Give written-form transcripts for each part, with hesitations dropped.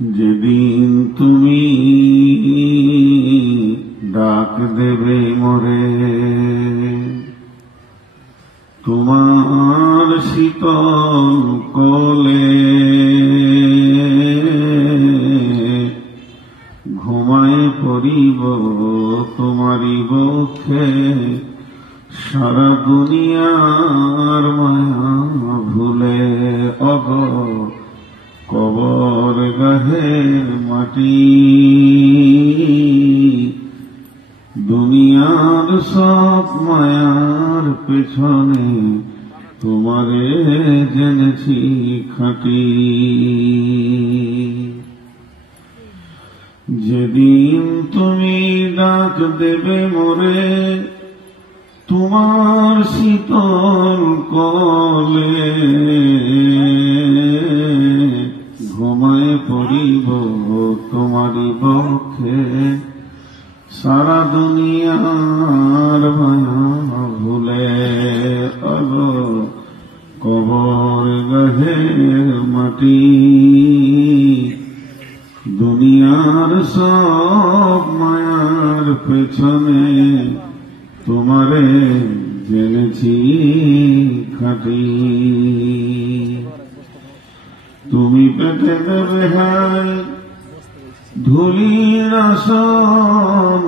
যেদিন তুমি ডাক দেবে মোরে, তোমার শীতল কোলে ঘুমায় পড়িব তোমারি বক্ষে, সারা দুনিয়ার মায়া ভুলে। অগ কবর গাহের মাটি, দুনিয়ার সব মায়ার পেছনে তোমারে জেনেছি খাঁটি। যেদিন তুমি ডাক দেবে মোরে, তোমার শীতল কোলে ঘুমায় পড়িব তোমারি বক্ষে, সারা দুনিয়ার মায়া ভুলে। অগো কবর গাহের মাটি, দুনিয়ার সব মায়ার পেছনে তোমারে জেনেছি খাঁটি। তুমি পেতে দেবে হাই ধুলির আসন,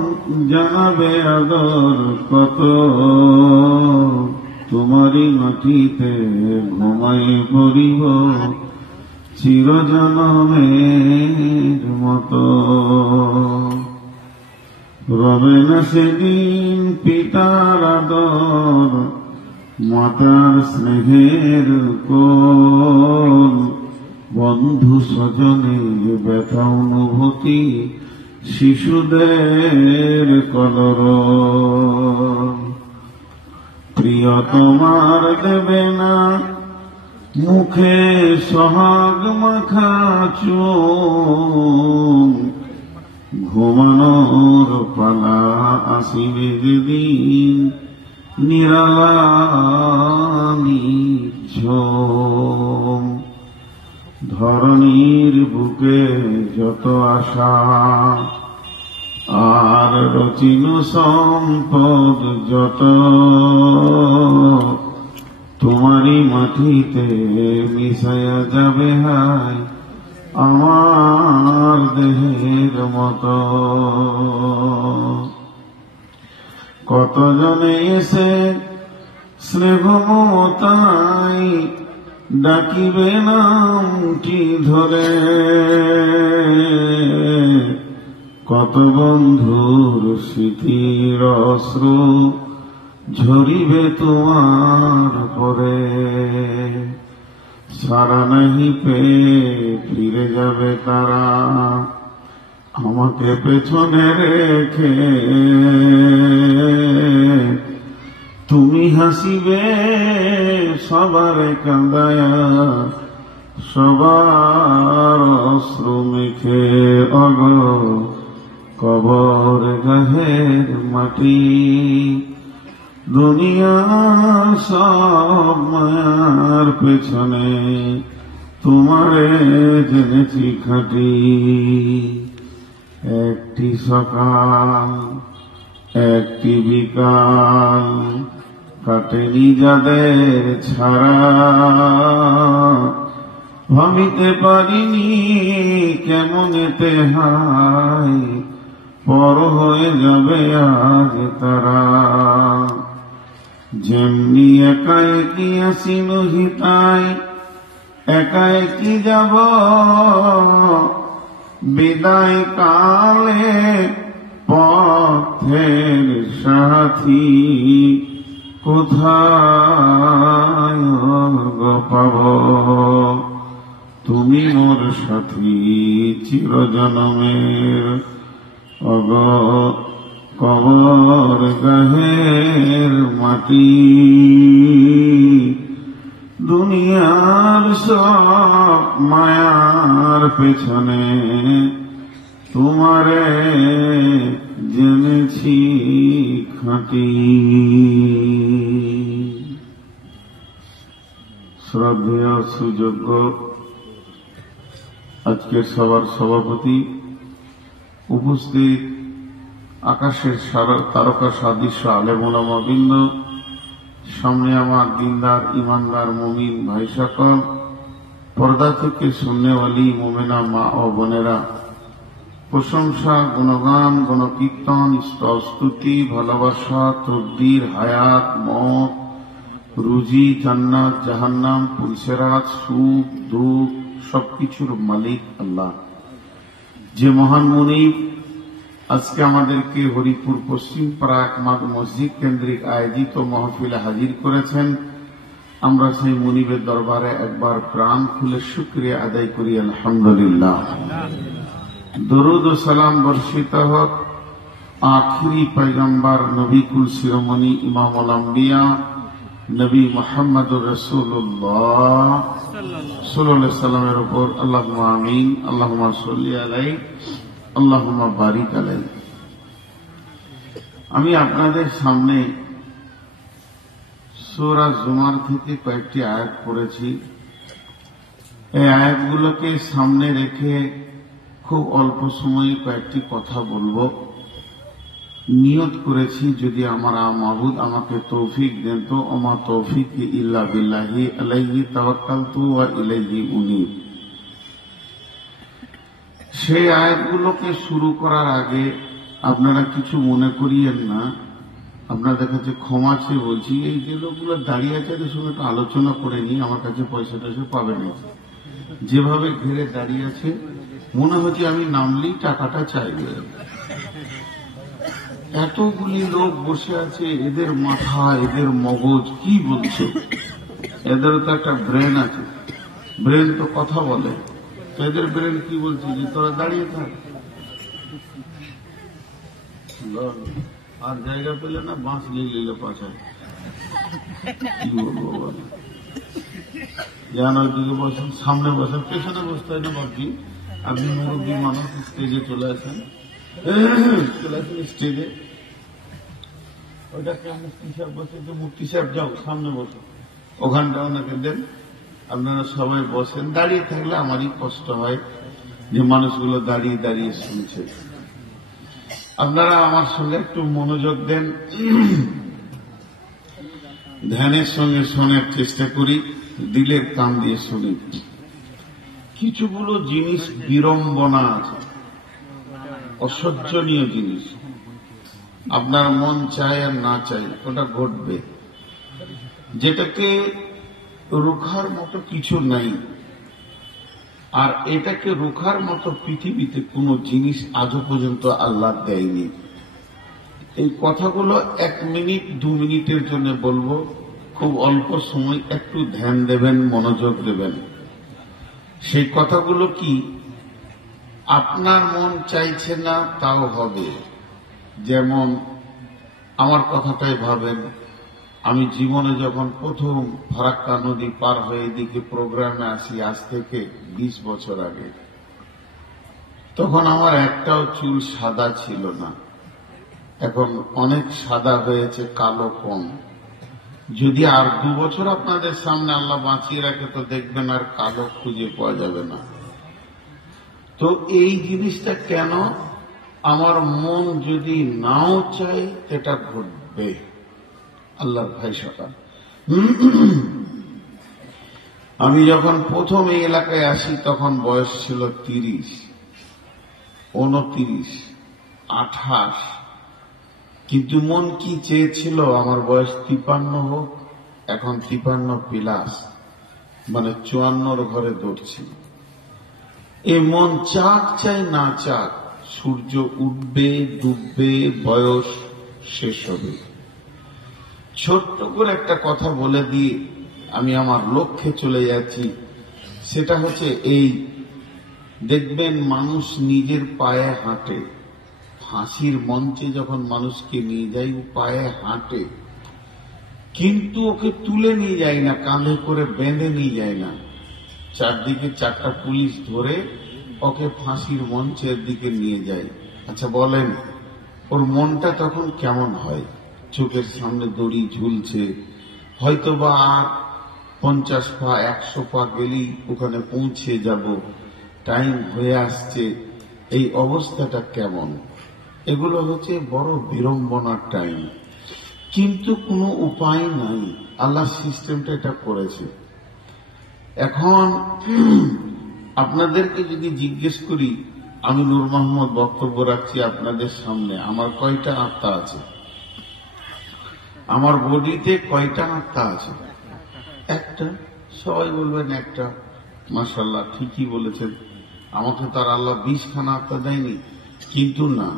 জানাবে আদর কত, তোমারই মাটিতে ঘুমাই পড়িব চিরজনমের মতো। রবে না সেদিন পিতার আদর, মাতার স্নেহের কোল, বন্ধু স্বজনে ব্যথা অনুভূতি, শিশুদের কলরব। প্রিয় তোমার দেবে না মুখে সোহাগ মাখা চুম, ঘুমানোর পালা আসিবে যেদিন নিরালা নিঝুম। ধরণীর বুকে যত আশা আর রচিন সম্পদ যত, তোমারই মাটিতে মিশায়া যাবে হায় আমার দেহের মতো। কতজনে এসে স্নেহ মমতায় ডাকিবে নামটি ধরে, কত বন্ধুর স্মৃতির অশ্রু ঝরিবে তোমার পরে। সারা নাহি পেয়ে ফিরে যাবে তারা আমাকে পেছনে রেখে, তুমি হাসিবে সবার কাঁদায়া সবার অশ্রু মেখে। অগ কবর গাহের মাটি, দুনিয়ার সব মায়ার পেছনে তোমারে জেনেছি খাঁটি। একটি সকাল একটি বিকাল কাটেনি যাদের ছাড়া, ভাবিতে পারিনি কেমনেতে হায় পর হয়ে যাবে আজ তারা। যেমনি একা একই আসিল হিতায়, একা একই যাব বিদায় কালে, পথের সাথী কোথায় গো পাব। তুমি মোর সাথী চিরজনমের, অগ কবর গাহের মাটি, দুনিয়ার সব মায়ার পেছনে তোমারে জেনেছি খাঁটি। শ্রদ্ধেয় সুযোগ্য আজকের সবার সভাপতি, উপস্থিত আকাশের তারকা সাদৃশ্য আলেম ওলামাবৃন্দ, সামনে আমার দিনদার ইমানদার মুমিন ভাই সকল, পর্দা থেকে সুন্নেওয়ালি মুমিনা মা ও বোনেরা, প্রশংসা, গুণগান, গণকীর্তন, স্তুতি, ভালোবাসা, তকদির, হায়াত, মত, রুজি, জান্নাত, জাহান্নাম, পুলসেরাত, সুখ দুঃখ সবকিছুর মালিক আল্লাহ, যে মহান মুনিব আজকে আমাদেরকে হরিপুর পশ্চিম পাড়া একমাদ মসজিদ কেন্দ্রিক আয়োজিত মাহফিলে হাজির করেছেন। আমরা সেই মুনিবের দরবারে একবার প্রাণ খুলে শুকরিয়া আদায় করি, আলহামদুলিল্লাহ। দরুদ ও সালাম বর্ষিত হোক আখিরি পয়গম্বর নবী কুল শিরোমণি ইমামুল আম্বিয়া নবী মুহাম্মদুর রাসূলুল্লাহ সাল্লাল্লাহু আলাইহি সাল্লামের উপর। আল্লাহুম্মা আমিন। আল্লাহুম্মা সাল্লি আলাইহি, আল্লাহুম্মা বারিক আলাইহি। আমি আপনাদের সামনে সূরা জুমার থেকে কয়েকটি আয়াত পড়েছি। এই আয়াতগুলোকে সামনে রেখে খুব অল্প সময়ে কয়েকটি কথা বলবো। নিয়ত করেছি যদি আমার মাবুদ আমাকে তৌফিক দেন তো ওমা তৌফিক ইল্লা বিল্লাহি আলাইহি তাওয়াক্কালতু ওয়া ইলাইহি উনীব। সেই আয়াতগুলোকে শুরু করার আগে আপনারা কিছু মনে করিয়েন না, আপনাদের কাছে ক্ষমা চেয়ে বলছি, এই যে লোকগুলো দাঁড়িয়ে আছে এদের সঙ্গে একটা আলোচনা করে নিই, আমার কাছে পয়সা টয়সা পাবে না। যেভাবে ঘিরে দাঁড়িয়ে আছে মনে হচ্ছে আমি নামলেই টাকাটা চাইবে। এতগুলি লোক বসে আছে, এদের মাথা এদের মগজ কি বলছে? এদেরও তো একটা ব্রেন আছে, ব্রেন তো কথা বলে। এদের ব্রেন কি বলছে যে তোরা দাঁড়িয়ে থাক, আর জায়গা পেলে না বাঁশ নিলে পাছায়। কি বলবো বল, যান ওইদিকে বসেন, সামনে বসেন, পেছনে বসতে হয় না বাকি। আপনি মুরব্বী মানুষ, স্টেজে চলে আসেন, চলে আসেন স্টেজে। ওইটাকে মুফতি সাহেব বসে, যে মুফতি সাহেব যাও সামনে বসো, ওখানটা ওনাকে দেন। আপনারা সবাই বসেন। দাঁড়িয়ে থাকলে আমারই কষ্ট হয় যে মানুষগুলো দাঁড়িয়ে দাঁড়িয়ে শুনছে। আপনারা আমার সঙ্গে একটু মনোযোগ দেন, ধ্যানের সঙ্গে শোনার চেষ্টা করি, দিলের কান দিয়ে শুনি। কিছুগুলো জিনিস বিড়ম্বনা আছে, অসহ্যনীয় জিনিস। আপনার মন চায় আর না চায় ওটা ঘটবে, যেটাকে রুখার মতো কিছু নাই। আর এটাকে রুখার মতো পৃথিবীতে কোনো জিনিস আজও পর্যন্ত আল্লাহ দেয়নি। এই কথাগুলো 1 মিনিট 2 মিনিটের জন্য বলবো, খুব অল্প সময়, একটু ধ্যান দেবেন, মনোযোগ দেবেন। সেই কথাগুলো কি? আপনার মন চাইছে না তাও হবে। যেমন আমার কথাটাই ভাবেন, আমি জীবনে যখন প্রথম ফারাক্কা নদী পার হয়ে এদিকে প্রোগ্রামে আসি, আজ থেকে 20 বছর আগে, তখন আমার একটাও চুল সাদা ছিল না। এখন অনেক সাদা হয়েছে, কালো কম। যদি আর 2 বছর আপনাদের সামনে আল্লাহ বাঁচিয়ে রাখে তো দেখবেন আর কালো খুঁজে পাওয়া যাবে না। তো এই জিনিসটা কেন? আমার মন যদি নাও চাই এটা ঘটবে। আল্লাহর ভাই সকাল, আমি যখন প্রথম এই এলাকায় আসি তখন বয়স ছিল 30, 29, 28। কিন্তু মন কি চেয়েছিল আমার বয়স 53 হোক। এখন 53 প্লাস, মানে 54 ঘরে দৌড়ছি। এই মন চাক চাই না চাক, সূর্য উঠবে ডুববে, বয়স শেষ হবে। ছোট্ট করে একটা কথা বলে দিয়ে আমি আমার লক্ষ্যে চলে যাচ্ছি। সেটা হচ্ছে এই, দেখবেন মানুষ নিজের পায়ে হাঁটে। ফাঁসির মঞ্চে যখন মানুষকে নিয়ে যায় ও পায়ে হাঁটে, কিন্তু ওকে তুলে নিয়ে যায় না, কাঁধে করে বেঁধে নিয়ে যায় না। চারদিকে 4টা পুলিশ ধরে ওকে ফাঁসির মঞ্চের দিকে নিয়ে যায়। আচ্ছা বলেন, ওর মনটা তখন কেমন হয়? চোখের সামনে দড়ি ঝুলছে, হয়তো বা 50 পা 100 পা গেলেই ওখানে পৌঁছে যাব, টাইম হয়ে আসছে, এই অবস্থাটা কেমন? এগুলো হচ্ছে বড় বিড়ম্বনার টাইম, কিন্তু কোনো উপায় নাই, আল্লাহ সিস্টেমটা এটা করেছে। এখন আপনাদেরকে যদি জিজ্ঞেস করি, আমি নূর মোহাম্মদ বক্তব্য রাখছি আপনাদের সামনে, আমার কয়টা আত্মা আছে, আমার বডিতে কয়টা আত্মা আছে? একটা। সবাই বলবেন একটা। মাশাআল্লাহ, ঠিকই বলেছেন, আমাকে তার আল্লাহ 20খানা আত্মা দেয়নি, কিন্তু না,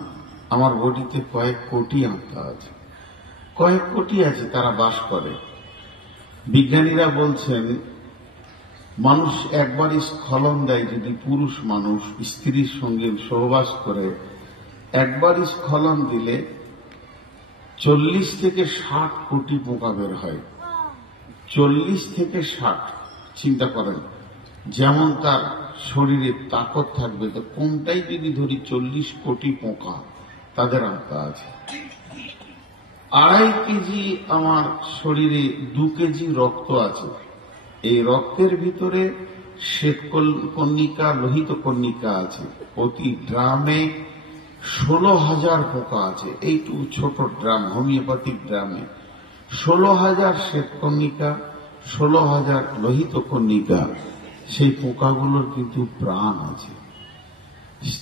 আমার বডিতে কয়েক কোটি আত্মা আছে, কয়েক কোটি আছে, তারা বাস করে। বিজ্ঞানীরা বলছেন মানুষ একবারই স্খলন দেয়, যদি পুরুষ মানুষ স্ত্রীর সঙ্গে সহবাস করে একবারই স্খলন দিলে 40 থেকে 60 কোটি পোকা বের হয়। 40 থেকে 60, চিন্তা করেন, যেমন তার শরীরে তাকত থাকবে, তো কোনটাই যদি ধরি 40 কোটি পোকা তাদের আত্মা আছে। 2.5 কেজি আমার শরীরে 2 কেজি রক্ত আছে, এই রক্তের ভিতরে শ্বেত কণিকা, লোহিত কণিকা আছে, প্রতি ড্রামে 16,000 পোকা আছে। এইটুকু ছোট ড্রাম, হোমিওপ্যাথিক ড্রামে 16,000 শ্বেত কণিকা, 16,000 লোহিত কণিকা। সেই পোকাগুলোর কিন্তু প্রাণ আছে,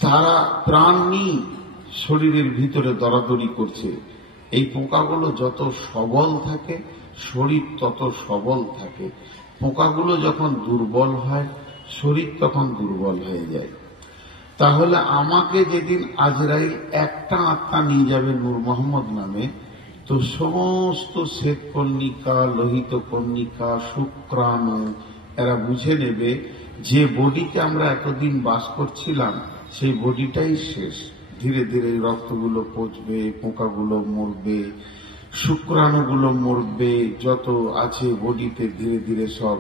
তারা প্রাণ নিয়ে শরীরের ভিতরে দরাদরি করছে। এই পোকাগুলো যত সবল থাকে শরীর তত সবল থাকে, পোকাগুলো যখন দুর্বল হয় শরীর তখন দুর্বল হয়ে যায়। তাহলে আমাকে যেদিন আজরাইল একটা আত্মা নিয়ে যাবে নূর মোহাম্মদ নামে, তো সমস্ত শ্বেত কণিকা, লোহিত কণিকা, শুক্রাণু এরা বুঝে নেবে যে বডিতে আমরা এতদিন বাস করছিলাম সেই বডিটাই শেষ। ধীরে ধীরে রক্তগুলো পচবে, পোকাগুলো মরবে, শুক্রাণুগুলো মরবে, যত আছে বডিতে ধীরে ধীরে সব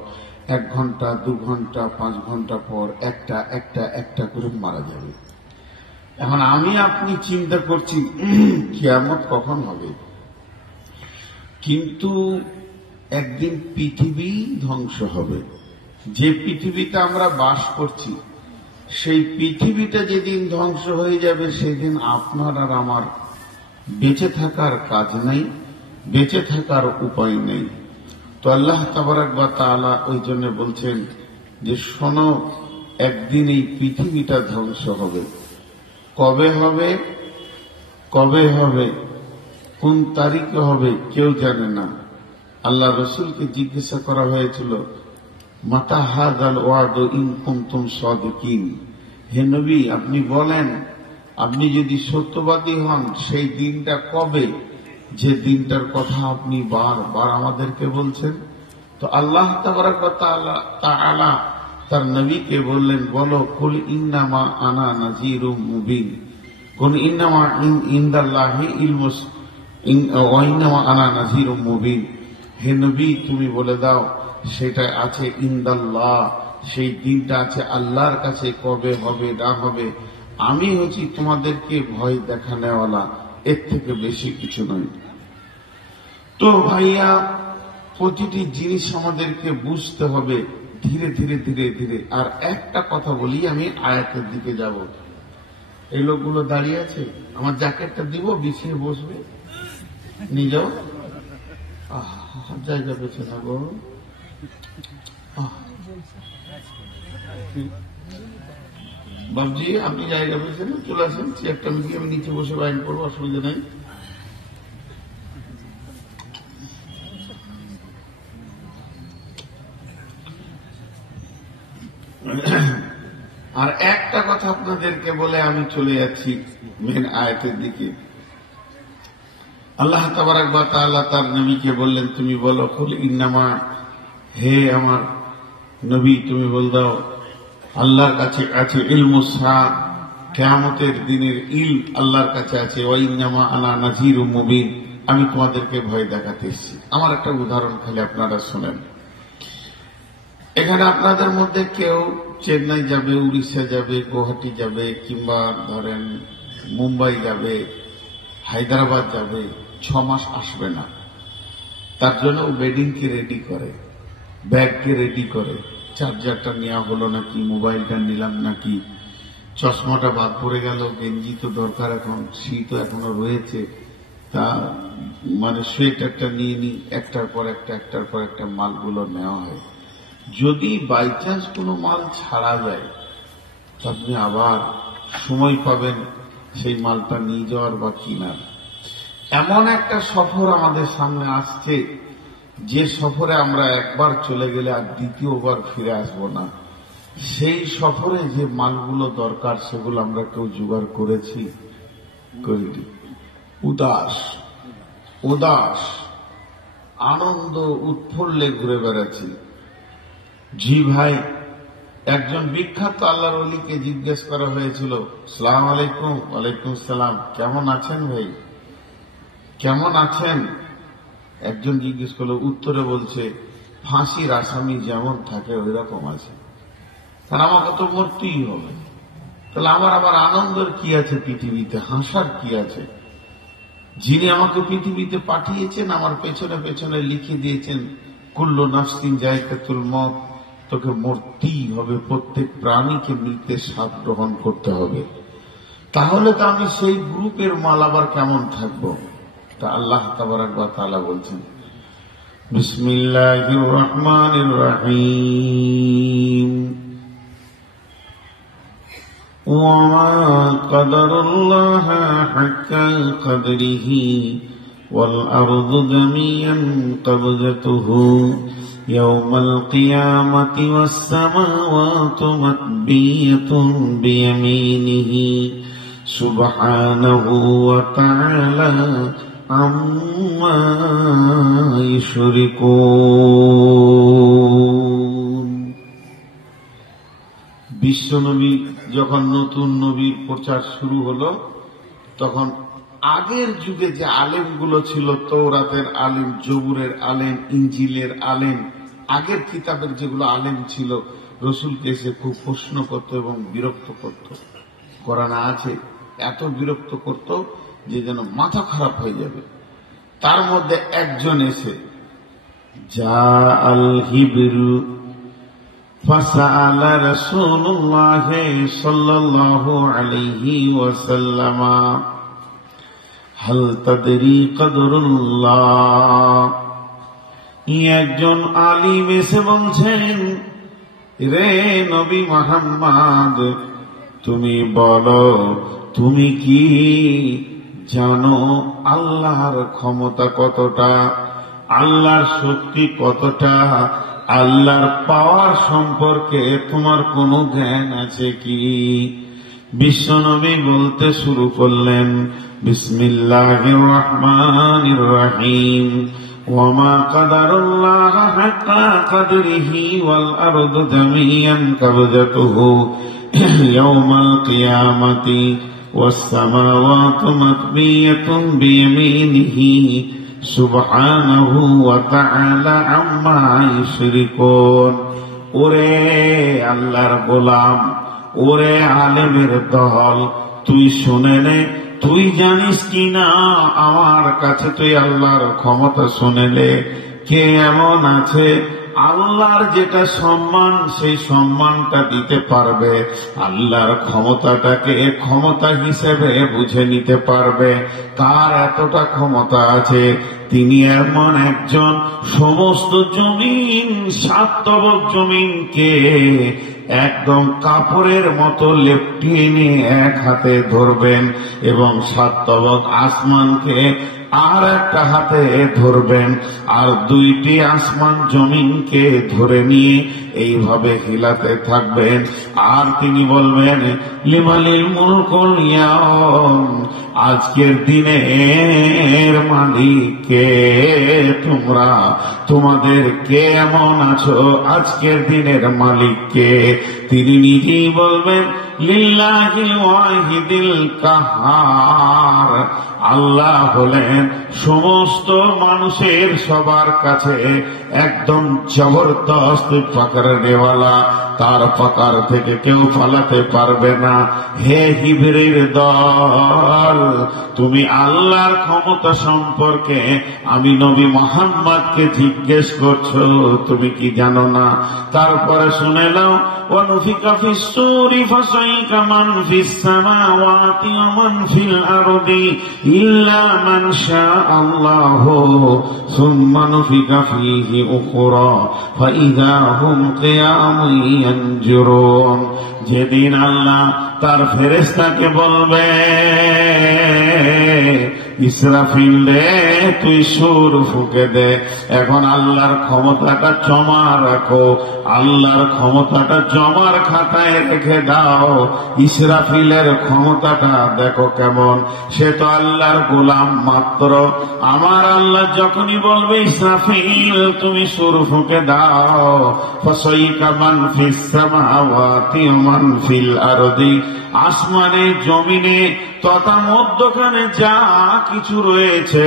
1 ঘন্টা 2 ঘন্টা 5 ঘন্টা পর একটা একটা একটা করে মারা যাবে। এখন আমি আপনি চিন্তা করছি কিয়ামত কখন হবে, কিন্তু একদিন পৃথিবী ধ্বংস হবে। যে পৃথিবীতে আমরা বাস করছি সেই পৃথিবীটা যেদিন ধ্বংস হয়ে যাবে সেদিন আপনার আর আমার বেঁচে থাকার কাজ নাই, বেঁচে থাকার উপায় নেই। তো আল্লাহ তাবারাক ওয়া তাআলা ওই জন্য বলছেন যে শোনো, একদিন এই পৃথিবীটা ধ্বংস হবে। কবে হবে, কবে হবে, কোন তারিখে হবে কেউ জানে না। আল্লাহ রসুলকে জিজ্ঞাসা করা হয়েছিল, মাতা হাযাল ওয়াদু ইন কুনতুম সাদিকিন, হে নবী আপনি বলেন, আপনি যদি সত্যবাদী হন সেই দিনটা কবে, যে দিনটার কথা আপনি বারবার আমাদেরকে বলছেন। তো আল্লাহ তাবারাক ওয়া তাআলা তার নবীকে বললেন, বলো কুল ইন্নামা আনা নাযীরুম মুবিন, কুল ইন্নামা ইনদাল্লাহি ইলমুস ওয়া ইন্নামা আনা নাযীরুম মুবিন। হে নবী তুমি বলে দাও সেটা আছে ইনদাল্লাহ, সেই দিনটা আছে আল্লাহর কাছে, কবে হবে না হবে আমি হচ্ছি তোমাদেরকে ভয় দেখানেওয়ালা, এর থেকে বেশি কিছু নয়। তো ভাইয়া, প্রতিটি জিনিস আমাদেরকে বুঝতে হবে ধীরে ধীরে ধীরে ধীরে। আর একটা কথা বলি, আমি আয়াতের দিকে যাব। এই লোকগুলো দাঁড়িয়ে আছে, আমার জ্যাকেটটা দিব, বিছিয়ে বসবে, নিয়ে যাও। জায়গা পেছে না গো, বাবজি আপনি জায়গা পেয়েছেন, চলে আসেন, চেয়ারটা মিলিয়ে আমি নিচে বসে বাইন করবো, অসুবিধা নাই। আর একটা কথা আপনাদেরকে বলে আমি চলে যাচ্ছি মেন আয়াতের দিকে। আল্লাহ তাবারাক ওয়া তাআলা তার নবীকে বললেন, তুমি বলো কুল ইন্নামা, হে আমার নবী তুমি বল দাও, আল্লাহর কাছে আছে ইলমুস সাআ, কিয়ামতের দিনের ইলম আল্লাহর কাছে আছে, ওয়া ইন্নামা আনা নাযীরুম মুবিন, আমি তোমাদেরকে ভয় দেখাতে এসেছি। আমার একটা উদাহরণ খালি আপনারা শুনেন। এখানে আপনাদের মধ্যে কেউ চেন্নাই যাবে, উড়িষ্যা যাবে, গুয়াহাটি যাবে, কিংবা ধরেন মুম্বাই যাবে, হায়দ্রাবাদ যাবে, 6 মাস আসবে না। তার জন্য ও বেডিংকে রেডি করে, ব্যাগকে রেডি করে, চার্জারটা নেওয়া হলো নাকি, মোবাইলটা নিলাম নাকি, চশমাটা বাদ পড়ে গেল, গেঞ্জি তো দরকার, এখন শীত এখনো রয়েছে, তা মানে সোয়েটারটা নিয়ে নি, একটার পর একটা মালগুলো নেওয়া হয়। যদি বাই চান্স কোনো মাল ছাড়া যায়, আপনি আবার সময় পাবেন সেই মালটা নিয়ে যাওয়ার বা কিনার। এমন একটা সফর আমাদের সামনে আসছে, যে সফরে আমরা একবার চলে গেলে আর দ্বিতীয়বার ফিরে আসব না। সেই সফরে যে মালগুলো দরকার সেগুলো আমরা কেউ জোগাড় করেছি, করিনি। উদাস আনন্দ উৎফুল্লে ঘুরে বেড়াচ্ছি। জি ভাই, একজন বিখ্যাত আল্লাহর ওলিকে জিজ্ঞেস করা হয়েছিল, আসসালামু আলাইকুম। ওয়ালাইকুম সালাম। কেমন আছেন ভাই, কেমন আছেন? একজন জিজ্ঞেস করলো, উত্তরে বলছে, ফাঁসির আসামি যেমন থাকে ওই রকম আছে। তাহলে আমাকে তো মরতেই হবে, তাহলে আমার আবার আনন্দের কি আছে পৃথিবীতে, হাসার কি আছে? যিনি আমাকে পৃথিবীতে পাঠিয়েছেন, আমার পেছনে পেছনে লিখে দিয়েছেন, কুল্লু নাফসিন যায়কাতুল মউত, তোকে মরতেই হবে, প্রত্যেক প্রাণীকে মৃত্যুর স্বাদ গ্রহণ করতে হবে। তাহলে তো আমি সেই গ্রুপের মাল আবার কেমন থাকবো? তা আল্লাহ তাবারাক ওয়া তাআলা বলছেন, বিসমিল্লাহির রহমানির রহিম, ওয়া কদরুল্লাহ হাক্কা কদরিহি ওয়াল আরদু জামিআন কবজাতুহু ইয়াওমাল কিয়ামাতি ওয়াস সামাওয়াতু মাতবিয়াতুন বিয়ামিনিহি সুবহানাহু ওয়া তাআলা আম্মা ইউশরিকুন। বিশ্বনবী যখন নতুন নবীর প্রচার শুরু হলো, তখন আগের যুগে যে আলেমগুলো ছিল, তওরাতের আলেম, জবুরের আলেম, ইনজিলের আলেম, আগের কিতাবের যেগুলো আলেম ছিল, রসুলকে এসে খুব প্রশ্ন করত এবং বিরক্ত করত। কোরআনে আছে, এত বিরক্ত করত যে যেন মাথা খারাপ হয়ে যাবে। তার মধ্যে একজন এসে, যা আল হিবরু ফাসাআলা রাসূলুল্লাহ সাল্লাল্লাহু আলাইহি ওয়াসাল্লাম হাল তাদরি কদরুল্লাহ। একজন আলিম এসে বলছেন, রে নবী মুহাম্মদ, তুমি বলো, তুমি কি জানো আল্লাহর ক্ষমতা কতটা, আল্লাহর শক্তি কতটা, আল্লাহর পাওয়ার সম্পর্কে তোমার কোনো জ্ঞান আছে কি? বিশ্বনবী বলতে শুরু করলেন, বিসমিল্লাহির রহমানির রহিম, ওয়ামা কদরুল্লাহ হাক্কা কদরিহি ওয়াল আরদু জামিআন কবজাতুহু ইয়াওমাল কিয়ামাতি ওয়াস সামাওয়াতু মাতবিয়াতুন বিয়ামিনিহি সুবহানাহু ওয়া তাআলা আম্মা ইউশরিকুন। ওরে আল্লাহর গোলাম, ওরে আলেমের দল, তুই শুনে নে, তুই জানিস কি না আমার কাছে তুই আল্লাহর ক্ষমতা শুনে নে। কে এমন আছে আল্লাহর যেটা সম্মান, সেই সম্মানটা দিতে পারবে, আল্লাহর ক্ষমতাটাকে ক্ষমতা হিসেবে বুঝে নিতে পারবে? কার এতটা ক্ষমতা আছে? তিনি এমন একজন, সমস্ত জমিন, 7 তবক জমিনকে একদম কাপড়ের মতো লেপটিয়ে নিয়ে এক হাতে ধরবেন এবং 7 তবক আসমানকে আর একটা হাতে ধরবেন, আর 2টি আসমান জমিনকে ধরে নিয়ে এইভাবে হিলাতে থাকবেন। আর তিনি বলবেন, লিমালিল মুলকুল ইয়াউম, আজকের দিনের মালিক কে? তোমরা তোমাদের কে এমন আছো? আজকের দিনের মালিক কে? তিনি নিজেই বলবেন, লিল্লাহিল ওয়াহিদিল কাহার, আল্লাহ হলেন সমস্ত মানুষের সবার কাছে একদম জবরদস্ত পাকড়নেওয়ালা, তার পাকার থেকে কেউ পালাতে পারবে না। হে হিবরির দল, তুমি আল্লাহর ক্ষমতা সম্পর্কে আমি নবী মুহাম্মদকে জিজ্ঞেস করছো, তুমি কি জানো না? তারপরে শুনে নাও, ওয়ানুফিকা ফিস সূরি ফাসাইকা মান ফিস সামাওয়াতি ওয়া মান ফিল আরদি ইল্লা মান শাআল্লাহু সুম্মা নুফিকা ফীহি উখরা ফাইযা হুম কিয়ামুন ইয়ানজুরুন। যেদিন আল্লাহ তার ফেরেশতাকে বলবে, ইসরাফিল রে তুই সুর ফুঁকে দে। এখন আল্লাহর ক্ষমতাটা জমা রাখো, আল্লাহর ক্ষমতাটা জমার খাতায় রেখে দাও। ইসরাফিলের ক্ষমতাটা দেখো কেমন, সে তো আল্লাহর গোলাম মাত্র। আমার আল্লাহ যখনই বলবে ইসরাফিল তুমি সুর ফুঁকে দাও, ফাসাইকা মান ফিস সামাওয়াতি ওয়া মান ফিল আরদি, আসমানে জমিনে তথা মধ্যখানে যা কিছু রয়েছে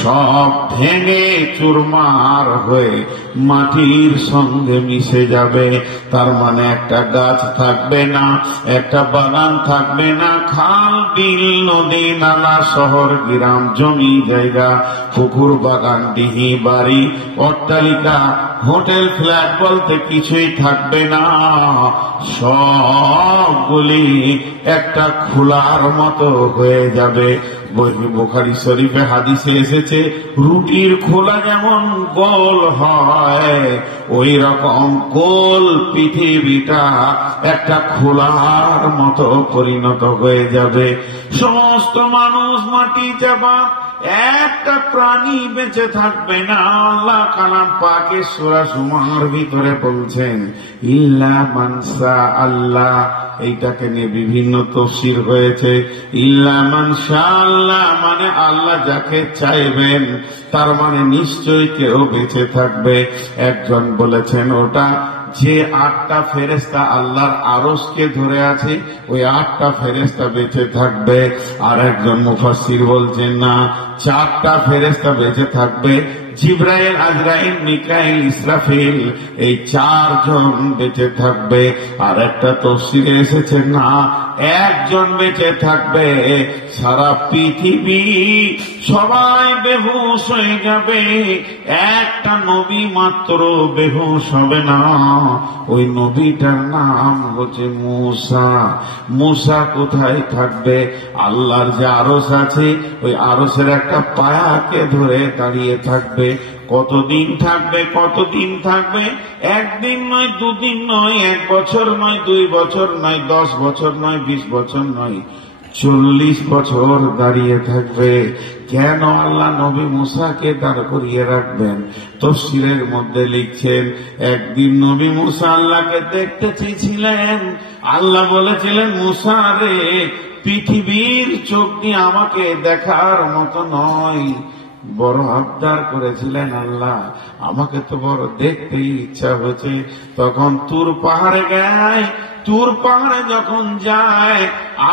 সব ভেঙে চুরমার হয়ে মাটির সঙ্গে মিশে যাবে। তার মানে একটা গাছ থাকবে না, একটা বাগান থাকবে না, খাল বিল নদী নালা শহর গ্রাম জমি জায়গা পুকুর বাগান ডিহি বাড়ি অট্টালিকা হোটেল ফ্ল্যাট বলতে কিছুই থাকবে না। সবগুলি একটা খোলার মতো হয়ে যাবে। বুখারী শরীফে হাদিসে এসেছে, রুটির খোলা যেমন গোল হয় ওই রকম গোল পৃথিবীটা একটা খোলার মতো পরিণত হয়ে যাবে। সমস্ত মানুষ মাটি চাপা, একটা প্রাণী বেঁচে থাকবে না। আল্লাহ কালাম পাকে সূরা জুমার ভিতরে বলছেন ইল্লা মান শা আল্লাহ, এইটাকে নিয়ে বিভিন্ন তাফসীর হয়েছে। ইল্লা মান শা আল্লাহ মানে আল্লাহ যাকে চাইবেন, তার মানে নিশ্চয়ই কেউ বেঁচে থাকবে। একজন বলেছেন ওটা যে 8টা ফেরেশতা আল্লাহর আরশকে ধরে আছে, ওই 8টা ফেরেশতা বেঁচে থাকবে। আর একজন মুফাসসির বলছেন না, 4টা ফেরেশতা বেঁচে থাকবে, জিবরাইল আজরাইল মিকাইল ইসরাফিল, এই 4 জন বেঁচে থাকবে। আর একটা তাফসীরে এসেছে না, একজন বেঁচে থাকবে। সারা পৃথিবী সবাই বেহুশ হয়ে যাবে, একটা নবী মাত্র বেহুশ হবে না। ওই নবীটার নাম হচ্ছে মূসা। মূসা কোথায় থাকবে? আল্লাহর যে আরশ আছে ওই আরশের একটা পায়াকে ধরে দাঁড়িয়ে থাকবে। কতদিন থাকবে? কতদিন থাকবে? একদিন নয়, দুদিন নয়, 1 বছর নয়, 2 বছর নয়, 10 বছর নয়, 20 বছর নয়, 40 বছর দাঁড়িয়ে থাকবে। কেন আল্লাহ নবী মূসাকে দাঁড় করিয়ে রাখবেন? তাফসীরের মধ্যে লিখছেন, একদিন নবী মূসা আল্লাহকে দেখতে চেয়েছিলেন। আল্লাহ বলেছিলেন, মূসা রে, পৃথিবীর চোখ দিয়ে আমাকে দেখার মতো নয়। বড় আবদার করেছিলেন, আল্লাহ আমাকে তো বড় দেখতেই ইচ্ছা হচ্ছে। তখন তুর পাহাড়ে গায়, তুর পাহাড়ে যখন যায়,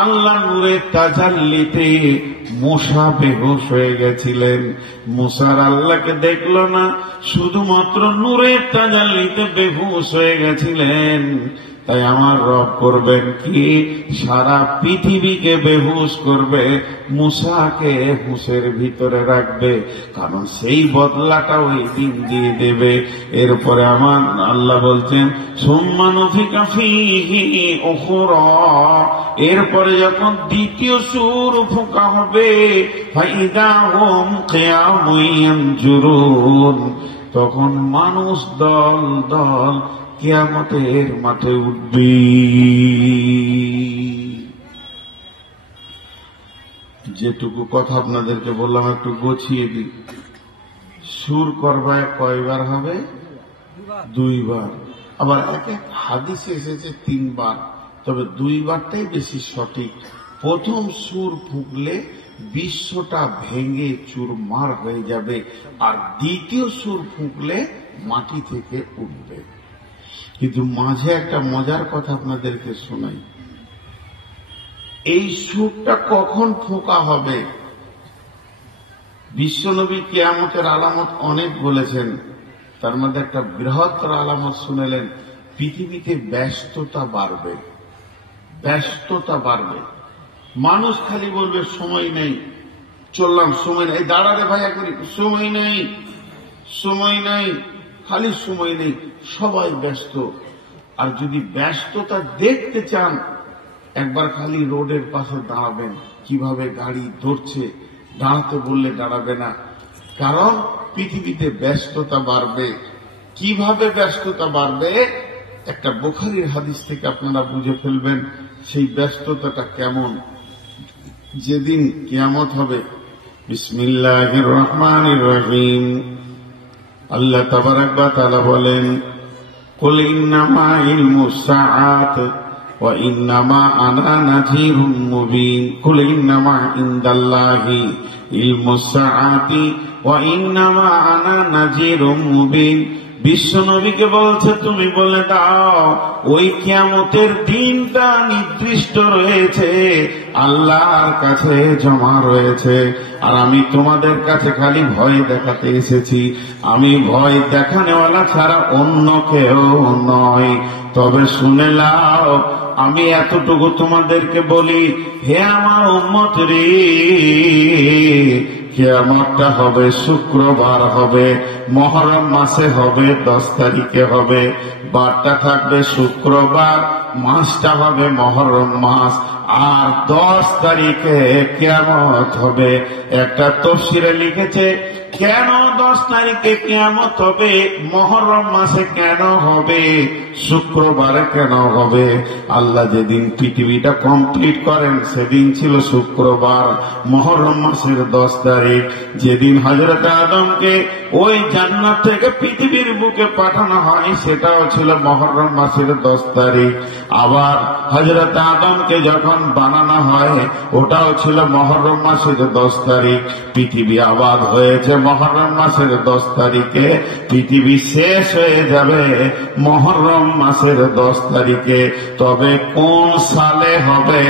আল্লাহ নূরের তাজাল্লিতে মূসা বেহুশ হয়ে গেছিলেন। মূসার আল্লাহকে দেখলো না, শুধুমাত্র নূরের তাজাল্লিতে বেহুশ হয়ে গেছিলেন। তাই আমার রব করবেন কি? সারা পৃথিবীকে বেহুশ করবে, মূসাকে হুঁশের ভিতরে রাখবে, কারণ সেই বদলাটা ওই দিন দিয়ে দেবে। এরপরে আমার আল্লাহ বলছেন সুম্মা নুফিকা ফীহি উখরা, এরপরে যখন দ্বিতীয় সূর ফুঁকা হবে, ফাইযা হুম কিয়ামুন ইয়ানজুরুন, তখন মানুষ দল দল কিয়ামতের মাঠে উঠবে। যেটুকু কথা আপনাদেরকে বললাম একটু গোছিয়ে দিই। সুর করবায় কয়বার হবে? 2 বার। আবার এক এক হাদিসে এসেছে 3 বার, তবে 2 বারটাই বেশি সঠিক। প্রথম সুর ফুঁকলে বিশ্বটা ভেঙে চুরমার হয়ে যাবে, আর দ্বিতীয় সুর ফুঁকলে মাটি থেকে উঠবে। কিন্তু মাঝে একটা মজার কথা আপনাদেরকে শোনাই। এই সুরটা কখন ফোঁকা হবে? বিশ্বনবী কিয়ামতের আলামত অনেক বলেছেন, তার মধ্যে একটা বৃহত্তর আলামত শুনেলেন, পৃথিবীতে ব্যস্ততা বাড়বে। ব্যস্ততা বাড়বে। মানুষ খালি বলবে সময় নেই, চললাম সময় নেই, দাঁড়ারে ভাইয়া করি সময় নেই, সময় নেই, খালি সময় নেই, সবাই ব্যস্ত। আর যদি ব্যস্ততা দেখতে চান, একবার খালি রোডের পাশে দাঁড়াবেন, কিভাবে গাড়ি ধরছে। দাঁড়াতে বললে দাঁড়াবে না, কারণ পৃথিবীতে ব্যস্ততা বাড়বে। কিভাবে ব্যস্ততা বাড়বে, একটা বুখারীর হাদিস থেকে আপনারা বুঝে ফেলবেন সেই ব্যস্ততাটা কেমন। যেদিন কিয়ামত হবে, বিসমিল্লাহির রহমানির রহিম, আল্লাহ তাবারাক ওয়া তাআলা বলেন, কুল ইন্নামা ইলমুস সাআত ওয়া ইন্নামা আনা নাযীরুম মুবিন। কুল ইন্নামা ইনদাল্লাহি ইলমুস সাআতি ওয়া ইন্নামা আনা নাযীরুম মুবিন। বিশ্ব নবীকে বলছে, তুমি বলে দাও ওই কিয়ামতের দিনটা নির্দিষ্ট রয়েছে, আল্লাহর কাছে জমা রয়েছে, আর আমি তোমাদের কাছে খালি ভয় দেখাতে এসেছি। আমি ভয় দেখানেওয়ালা ছাড়া অন্য কেউ নয়। তবে শুনে নাও, আমি এতটুকু তোমাদেরকে বলি, হে আমার উম্মত রে, কিয়ামতটা হবে শুক্রবার হবে, মুহররম মাসে হবে, 10 তারিখে হবে, বারটা থাকবে শুক্রবার, মাসটা হবে মুহররম মাস, আর 10 তারিখে কিয়ামত হবে। একটা তাফসীরে লিখেছে, কেন 10 তারিখে কিয়ামত হবে, মুহররম মাসে কেন হবে, শুক্রবারে কেন হবে? আল্লাহ যেদিন পৃথিবীটা কমপ্লিট করেন সেদিন ছিল শুক্রবার, মুহররম মাসের 10 তারিখ। যেদিন হযরত আদমকে ওই জান্নাত থেকে পৃথিবীর বুকে পাঠানো হয় সেটাও ছিল মুহররম মাসের 10 তারিখ। আবার হযরত আদমকে যখন বানানো হয় ওটাও ছিল মুহররম মাসের 10 তারিখ। পৃথিবী আবাদ হয়েছে মুহররম মাসের 10 তারিখে, পৃথিবী শেষ হয়ে যাবে মুহররম মাসের 10 তারিখে। তবে কোন সালে হবে,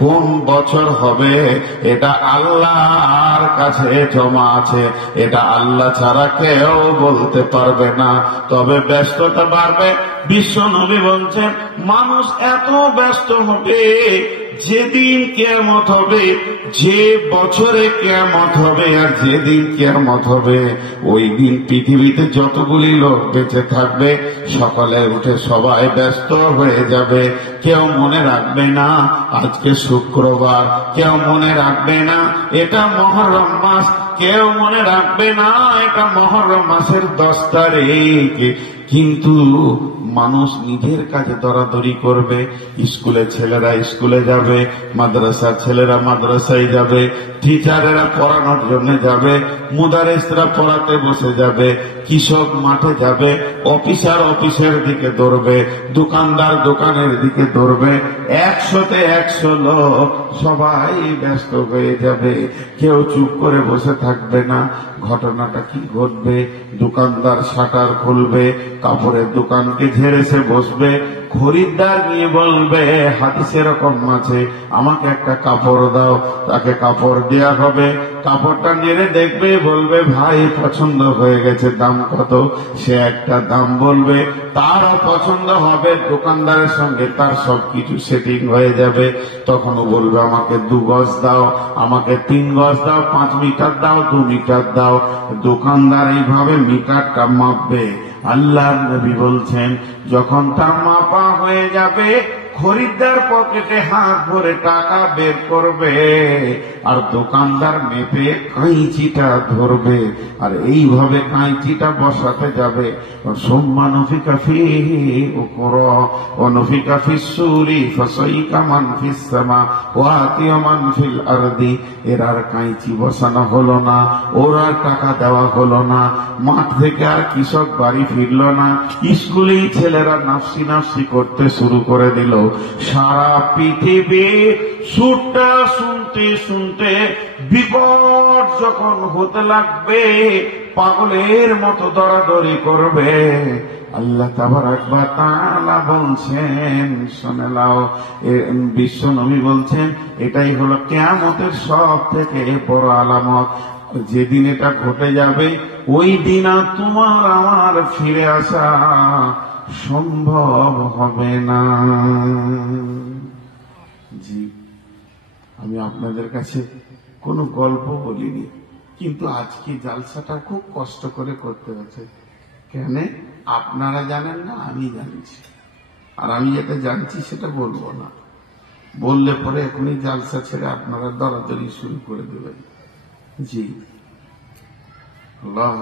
কোন বছর হবে, এটা আল্লাহর কাছে জমা আছে, এটা আল্লাহ ছাড়া কেউ বলতে পারবে না। তবে ব্যস্ততা বাড়বে। বিশ্ব নবী বলছেন, মানুষ এত ব্যস্ত হবে, যেদিন কিয়ামত হবে, যে বছরে কিয়ামত হবে আর যেদিন কিয়ামত হবে, ওই দিন পৃথিবীতে যতগুলি লোক বেঁচে থাকবে সকালে উঠে সবাই ব্যস্ত হয়ে যাবে। কেউ মনে রাখবে না আজকে শুক্রবার, কেউ মনে রাখবে না এটা মুহররম মাস, কেউ মনে রাখবে না এটা মুহররম মাসের 10 তারিখ। কিন্তু মানুষ নিজের কাজে দরাদরি করবে। স্কুলের ছেলেরা স্কুলে যাবে, মাদ্রাসার ছেলেরা মাদ্রাসায় যাবে, টিচারেরা পড়ানোর জন্য যাবে, মুদারিসরা পড়াতে বসে যাবে, কৃষক মাঠে যাবে, অফিসার অফিসের দিকে দৌড়বে, দোকানদার দোকানের দিকে দৌড়বে। 100তে 100 লোক সবাই ব্যস্ত হয়ে যাবে, কেউ চুপ করে বসে থাকবে না। ঘটনাটা কি ঘটবে? দোকানদার শাটার খুলবে, কাপড়ের দোকানকে ঝেড়ে সে বসবে, খরিদ্দার নিয়ে বলবে, হাদিসে এরকম আছে, আমাকে একটা কাপড় দাও। তাকে কাপড় দেয়া হবে, কাপড়টা নেড়ে দেখবে, বলবে ভাই পছন্দ হয়ে গেছে, দাম কত? সে একটা দাম বলবে, তারও পছন্দ হবে, দোকানদারের সঙ্গে তার সবকিছু সেটিং হয়ে যাবে। তখনও বলবে আমাকে 2 গজ দাও, আমাকে 3 গজ দাও, 5 মিটার দাও, 2 মিটার দাও। দোকানদার এইভাবে মিটারটা মাপবে। আল্লাহর নবী বলছেন, যখন তার মাপা হয়ে যাবে, খরিদ্দার পকেটে হাত ভরে টাকা বের করবে, আর দোকানদার মেপে কাঁচিটা ধরবে, আর এইভাবে কাঁচিটা বসাতে যাবে। সুম্মা নুফিকা ফীহি উখরা ওয়া নুফিকা ফিস সূরি ফাসাইকা মান ফিস সামা ওয়া আতিয়া মান ফিল আরদি। এর আর কাঁচি বসানো হলো না, ওর আর টাকা দেওয়া হলো না, মাঠ থেকে আর কৃষক বাড়ি ফিরল না, স্কুলেই ছেলেরা নাফসি নাফসি করতে শুরু করে দিল। সারা পৃথিবী সুরটা শুনতে শুনতে বিপদ যখন হতে লাগবে, পাগলের মতো দরাদরি করবে। আল্লাহ তাবারাক ওয়া তাআলা বলছেন, শুনে নাও, বিশ্ব নবী বলছেন, এটাই হলো কিয়ামতের সব থেকে বড় আলামত। যেদিন এটা ঘটে যাবে, ওই দিন আর তোমার আমার ফিরে আসা সম্ভব হবে না। জি, আপনাদের কাছে কোনো গল্প বলিনি, কিন্তু আজকে জালসাটা খুব কষ্ট করে করতে হচ্ছে। কেন আপনারা জানেন না, আমি জানছি, আর আমি যেটা জানছি সেটা বলবো না। বললে পরে এখনই জালসা ছেড়ে আপনারা দরাদরি শুরু করে দেবেন। জি আল্লাহ,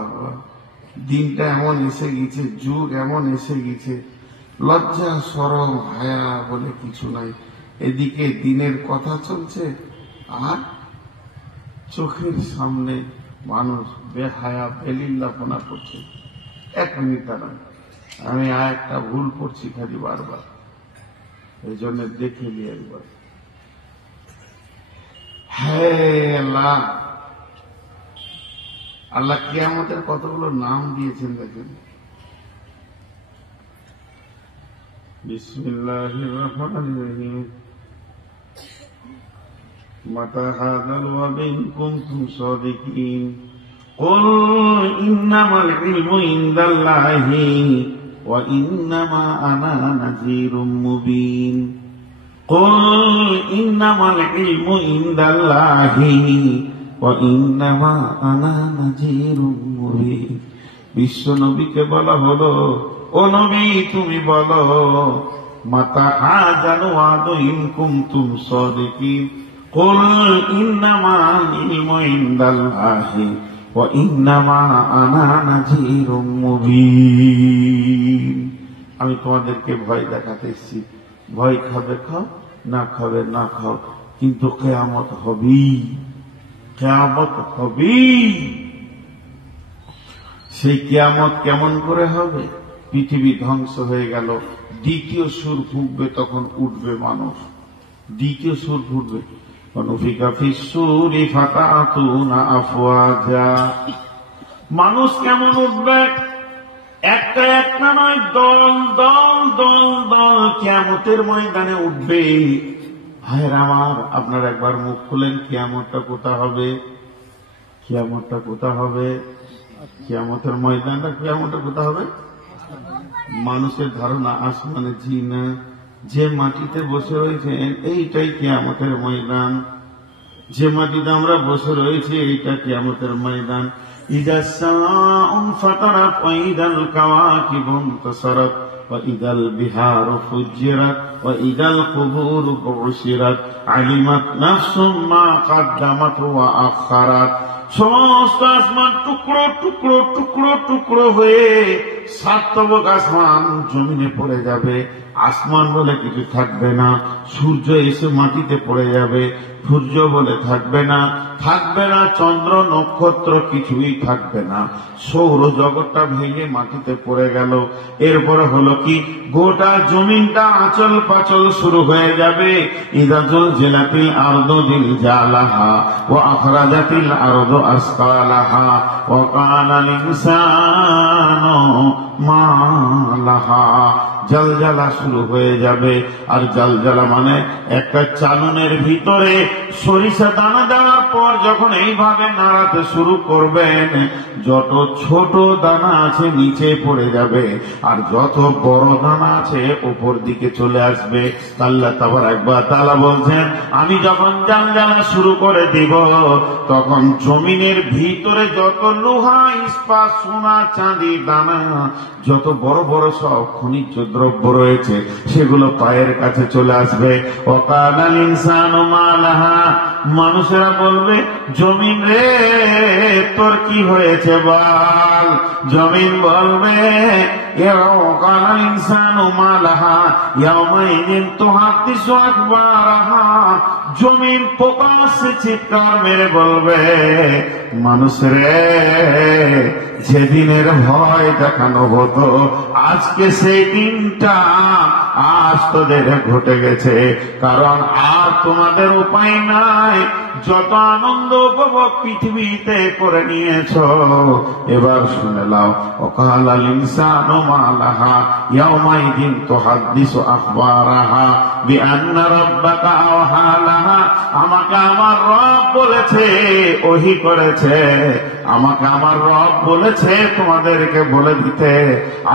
দিনটা এমন এসে গেছে, যুগ এমন এসে গেছে, লজ্জা শরম হায়া বলে কিছু নাই। এদিকে দিনের কথা চলছে আর চোখের সামনে মানুষ বেহায়া বেলিল্লাপনা করছে। 1 মিনিট দাঁড়ান, আমি আর একটা ভুল করছি খালি বারবার, এই জন্য দেখে নিয়ে একবার। হ্যাঁ আল্লাহ, আল্লাহ কিয়ামতের কতগুলো নাম দিয়েছেন দেখেন। বিসমিল্লাহির রহমানির রহিম। মাতা হাযাল ওয়াদ ইন কুনতুম সাদিকিন কুল ইন্নামাল ইলমু ইনদাল্লাহি ওয়া ইন্নামা আনা নাযীরুম মুবিন। কুল ইন্নামাল ইলমু ইনদাল্লাহি ওয়া ইন্নামা আনা নাযীরুম মুবিন। বিশ্ব নবীকে বলা হলো, ও নবী তুমি বলো, মাতা হাযাল ওয়াদ ইন কুনতুম সাদিকিন কুল ইন্নামাল ইলমু ইনদাল্লাহি ওয়া ইন্নামা আনা নাযীরুম মুবিন। আমি তোমাদেরকে ভয় দেখাতে এসেছি, ভয় খাবে খাও, না খাবে না খাও, কিন্তু কিয়ামত হবেই, কিয়ামত হবেই। সেই কিয়ামত কেমন করে হবে? পৃথিবী ধ্বংস হয়ে গেল, দ্বিতীয় সুর ফুঁকবে, তখন উঠবে মানুষ, দ্বিতীয় সুর ফুটবে। মানুষ কেমন উঠবে? একটা একটা নয়, দল দল দল দল কিয়ামতের ময়দানে উঠবে। ভাইয়ের আমার, আপনারা একবার মুখ খুলেন, কিয়ামতটা কোথা হবে? কিয়ামতটা কোথা হবে? কিয়ামতের ময়দানটা, কিয়ামতটা কোথা হবে? মানুষের ধারণা আসমানে, জি না, যে মাটিতে বসে রয়েছেন এইটাই কিয়ামতের ময়দান। যে মাটিতে আমরা বসে রয়েছি এইটা কিয়ামতের ময়দান। ইযা সাআউন ফাতারাত ওয়া ইদাল কাওয়াকিবু ইনতাসারাত ওয়া ইদাল বিহারু ফুজ্জিরাত ওয়া ইদাল কুবুরু বুশিরাত আলিমাত নাফসুম মা কদ্দামাত ওয়া আখারাত। সমস্ত আসমান টুকরো টুকরো টুকরো টুকরো হয়ে সাতবক আসমান জমিনে পড়ে যাবে। আসমান বলে কিছু থাকবে না, সূর্য এসে মাটিতে পড়ে যাবে, সূর্য বলে থাকবে না, থাকবে না চন্দ্র নক্ষত্র, কিছুই থাকবে না। সৌর জগৎটা ভেঙে মাটিতে পড়ে গেল। এরপরে হলো কি, গোটা জমিনটা আচল পাচল শুরু হয়ে যাবে। ইযা জুলজিলাতিল আরদু জিলজালাহা ওয়া আখরাজাতিল আরদু আসকালাহা ওয়া কানাল ইনসানু মা লাহা। জলজলা শুরু হয়ে যাবে। আর জলজলা মানে একটা চালনের ভিতরে সরিষা দানা দেওয়ার পর যখন এইভাবে নাড়াতে শুরু করবেন, যত ছোট দানা আছে নিচে পড়ে যাবে, আর যত বড় দানা আছে উপর দিকে চলে আসবে। আল্লাহ তাবারাক ওয়া তাআলা বলছেন, আমি যখন জলজলা শুরু করে দিব, তখন জমিনের ভিতরে যত লোহা ইস্পাত সোনা চাঁদি দানা, যত বড় বড় সব খনিজ দ্রব্য রয়েছে, সেগুলো পায়ের কাছে চলে আসবে। ওয়াকানাল ইনসানু মা লাহা। মানুষেরা বলবে, জমিন রে তোর কি হয়েছে বল। জমিন বলবে, ওয়াকানাল ইনসানু মা লাহা ইয়াওমাইযিন তুহাদ্দিসু আখবারাহা। জমিন প্রকাশ্যে চিৎকার মেরে বলবে, মানুষ রে যেদিনের ভয় দেখানো হতো, আজকে সেই দিনটা আজ তোদের ঘটে গেছে। কারণ আর তোমাদের উপায় নাই, যত আনন্দ উপভোগ পৃথিবীতে করে নিয়েছ, এবার শুনে নাও। ওয়াকালাল ইনসানু মা লাহা ইয়াওমাইযিন তুহাদ্দিসু আখবারাহা বিআন্না রাব্বাকা আওহা লাহা। আমাকে আমার রব বলেছে, ওহী করেছে, আমাকে আমার রব বলেছে তোমাদেরকে বলে দিতে,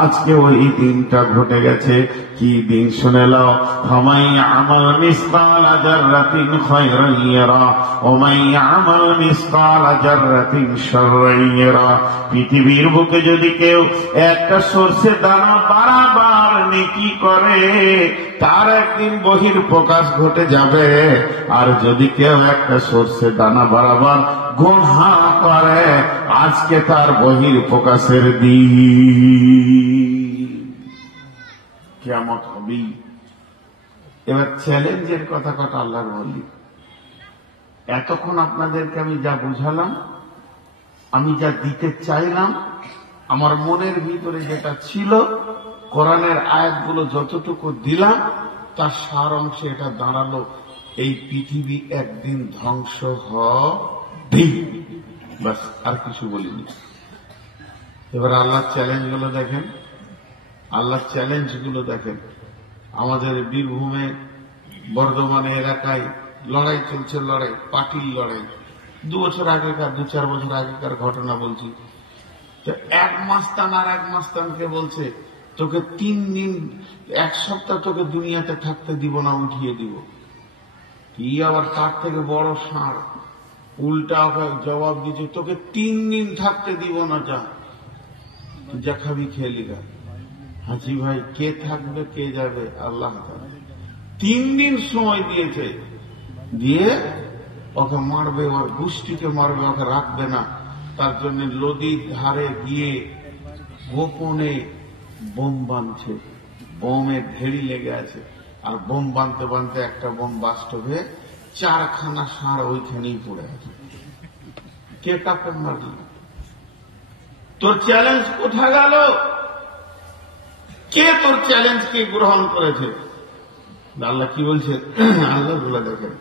আজকে ওই দিনটা ঘটে গেছে। কি দিন শুনে নাও, ফামান ইয়ামাল মিসকালা যাররাতিন খায়রান ইয়ারা ওয়া মান ইয়ামাল মিসকালা যাররাতিন শাররান ইয়ারা। পৃথিবীর বুকে যদি কেউ একটা সরষে দানা বারবার নেকি করে, তার একদিন বহির প্রকাশ ঘটে যাবে। আর যদি কেউ একটা সরষে দানা বারবার গুনাহ করে, আজকে তার বহির প্রকাশের দিন, কিয়ামত হবে। এবার চ্যালেঞ্জের কথা কটা আল্লাহর বলি। এতক্ষণ আপনাদেরকে আমি যা বুঝালাম, আমি যা দিতে চাইলাম, আমার মনের ভিতরে যেটা ছিল, কোরআনের আয়াতগুলো যতটুকু দিলাম, তার সার অংশে এটা দাঁড়ালো, এই পৃথিবী একদিন ধ্বংস হবে। বাস, আর কিছু বলিনি। এবার আল্লাহর চ্যালেঞ্জগুলো দেখেন, আল্লাহর চ্যালেঞ্জগুলো দেখেন। আমাদের বীরভূমে বর্ধমানে এলাকায় লড়াই চলছে, লড়াই, পার্টির লড়াই। 2 বছর আগেকার, 2-4 বছর আগেকার ঘটনা বলছি। এক মাস্তান আর এক মাস্তানকে বলছে, তোকে 3 দিন 1 সপ্তাহ তোকে দুনিয়াতে থাকতে দিব না, উঠিয়ে দিব। কি আবার তার থেকে বড় ষাঁড় উল্টা জবাব দিচ্ছে, তোকে 3 দিন থাকতে দিব না, যা খাবি খেয়ে লিগা। হাজি ভাই, কে থাকবে কে যাবে আল্লাহ তাআলা। 3 দিন সময় দিয়েছে, দিয়ে ওকে মারবে, ওর গোষ্ঠীকে মারবে, ওকে রাখবে না। তার জন্য নদীর ধারে গিয়ে গোপনে বোম বাঁধছে, বোমের ভেড়ি লেগে আছে। আর বোম বাঁধতে বাঁধতে একটা বোম বাস্ট হয়ে 4খানা ষাঁড় ওইখানেই পড়ে আছে। কে কাকে মারল? তোর চ্যালেঞ্জ কোথা গেল? কে তোর চ্যালেঞ্জকে গ্রহণ করেছে? আল্লাহ কি বলছে? আল্লাহ বলে দেখেন,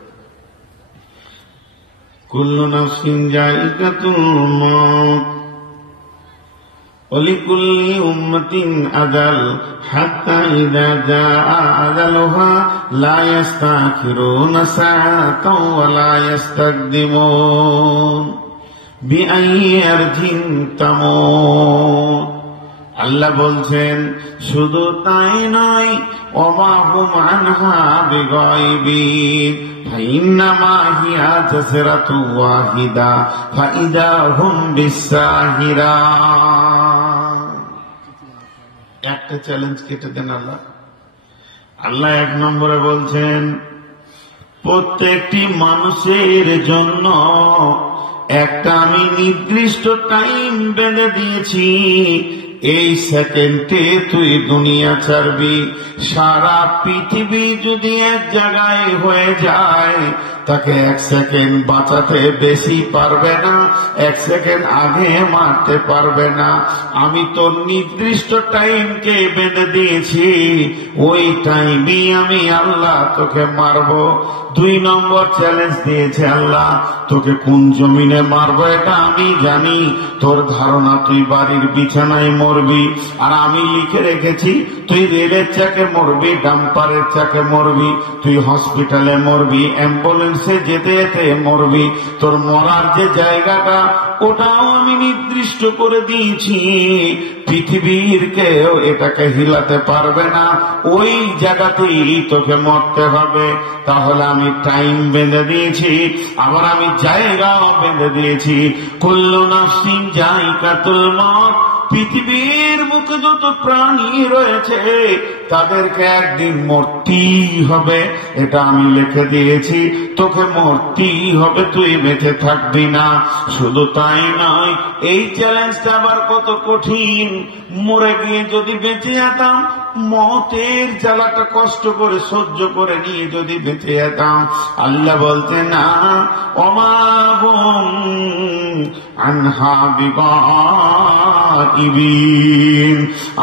কুল্লু নাফসিন যায়িকাতুল মউত ওয়া লিকুল্লি উম্মাতিন আজাল হাত্তা ইযা জাআ আজালুহা লা ইস্তাখিরুনা সাআতাও ওয়া লা ইস্তাকদিমুন বিআইয়ি আরজিন তামুত। আল্লাহ বলছেন, শুধু তাই নয়, ওমা হুম আনহা বিগাইবিন ফাইন্নামা হিয়া জাসরাতু ওয়াহিদা ফাইদা হুম বিসাহিরা। একটা চ্যালেঞ্জ কেটে দেন আল্লাহ। আল্লাহ 1 নম্বরে বলছেন, প্রত্যেকটি মানুষের জন্য একটা আমি নির্দিষ্ট টাইম বেঁধে দিয়েছি। এই সেকেন্ডে তুই দুনিয়া ছাড়বি। সারা পৃথিবী যদি এক জায়গায় হয়ে যায়, তাকে 1 সেকেন্ড বাঁচাতে বেশি পারবে না, 1 সেকেন্ড আগে মারতে পারবে না। আমি তোর নির্দিষ্ট টাইমকে বেঁধে দিয়েছি, ওই টাইমই আমি আল্লাহ তোকে মারব। 2 নম্বর চ্যালেঞ্জ দিয়েছে আল্লাহ, তোকে কোন জমিনে মারবো এটা আমি জানি। তোর ধারণা তুই বাড়ির বিছানায় মরবি, আর আমি লিখে রেখেছি তুই রেলের চাকে মরবি, ডাম্পারের চাকে মরবি, তুই হসপিটালে মরবি, অ্যাম্বুলেন্সে যেতে যেতে মরবি। তোর মরার যে জায়গাটা, ওটাও আমি নির্দিষ্ট করে দিয়েছি। পৃথিবীর কেউ এটাকে হিলাতে পারবে না, ওই জায়গাতেই তোকে মরতে হবে। তাহলে আমি টাইম বেঁধে দিয়েছি, আবার আমি জায়গাও বেঁধে দিয়েছি। কুল্লু নাফসিন যায়িকাতুল মউত, পৃথিবীর মুখে যত প্রাণী রয়েছে তাদেরকে একদিন মরতেই হবে, এটা আমি লিখে দিয়েছি। তোকে মরতেই হবে, তুই বেঁচে থাকবি না। শুধু তাই নয়, এই চ্যালেঞ্জটা আবার কত কঠিন। মরে গিয়ে যদি বেঁচে যেতাম, মতের জ্বালাটা কষ্ট করে সহ্য করে নিয়ে যদি বেঁচে যেতাম, আল্লাহ বলতে না, ওমা হুম আনহা বিগাইবিন।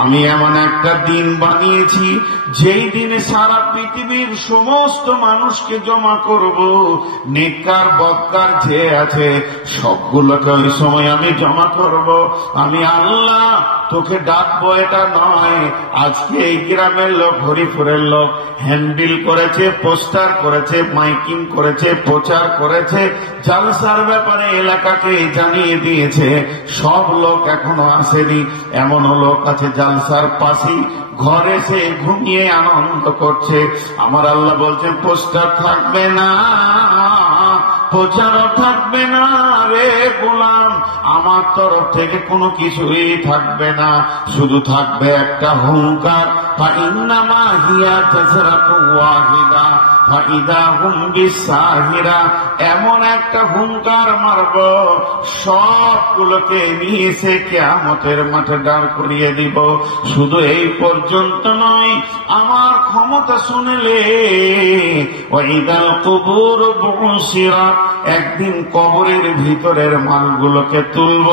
আমি এমন একটা দিন বানিয়েছি, যেই দিনে সারা পৃথিবীর সমস্ত মানুষকে জমা করব। নেককার বদকার যে আছে সবগুলোকে ওই সময় আমি জমা করব। আমি আল্লাহ তোকে ডাকবো এটা নয়। আজকে এই গ্রামের লোক, হরিপুরের লোক হ্যান্ডেল করেছে, পোস্টার করেছে, মাইকিং করেছে, প্রচার করেছে, জালসার ব্যাপারে এলাকাকে জানিয়ে দিয়েছে। সব লোক এখনো আসেনি। এমনও লোক আছে জালসার পাশে ঘরে সে ঘুমিয়ে আনন্দ করছে। আমার আল্লাহ বলছেন পোস্টার থাকবে না, প্রচারও থাকবে না রে গোলাম, আমার তরফ থেকে কোনো কিছুই থাকবে না, শুধু থাকবে একটা হুঙ্কার। ফাইন্নামা হিয়া জাজরাতুন ওয়াহিদা ফাইদা হুম বিসাহিরা। এমন একটা হুঙ্কার মারব, সবগুলোকে নিয়ে এসে কিয়ামতের মাঠে দাঁড় করিয়ে দিব। শুধু এই পর্যন্ত নয়, আমার ক্ষমতা শুনলে ওয়াইদাল কুবুর বুসিরাত, একদিন কবরের ভিতরের মালগুলোকে তুলব।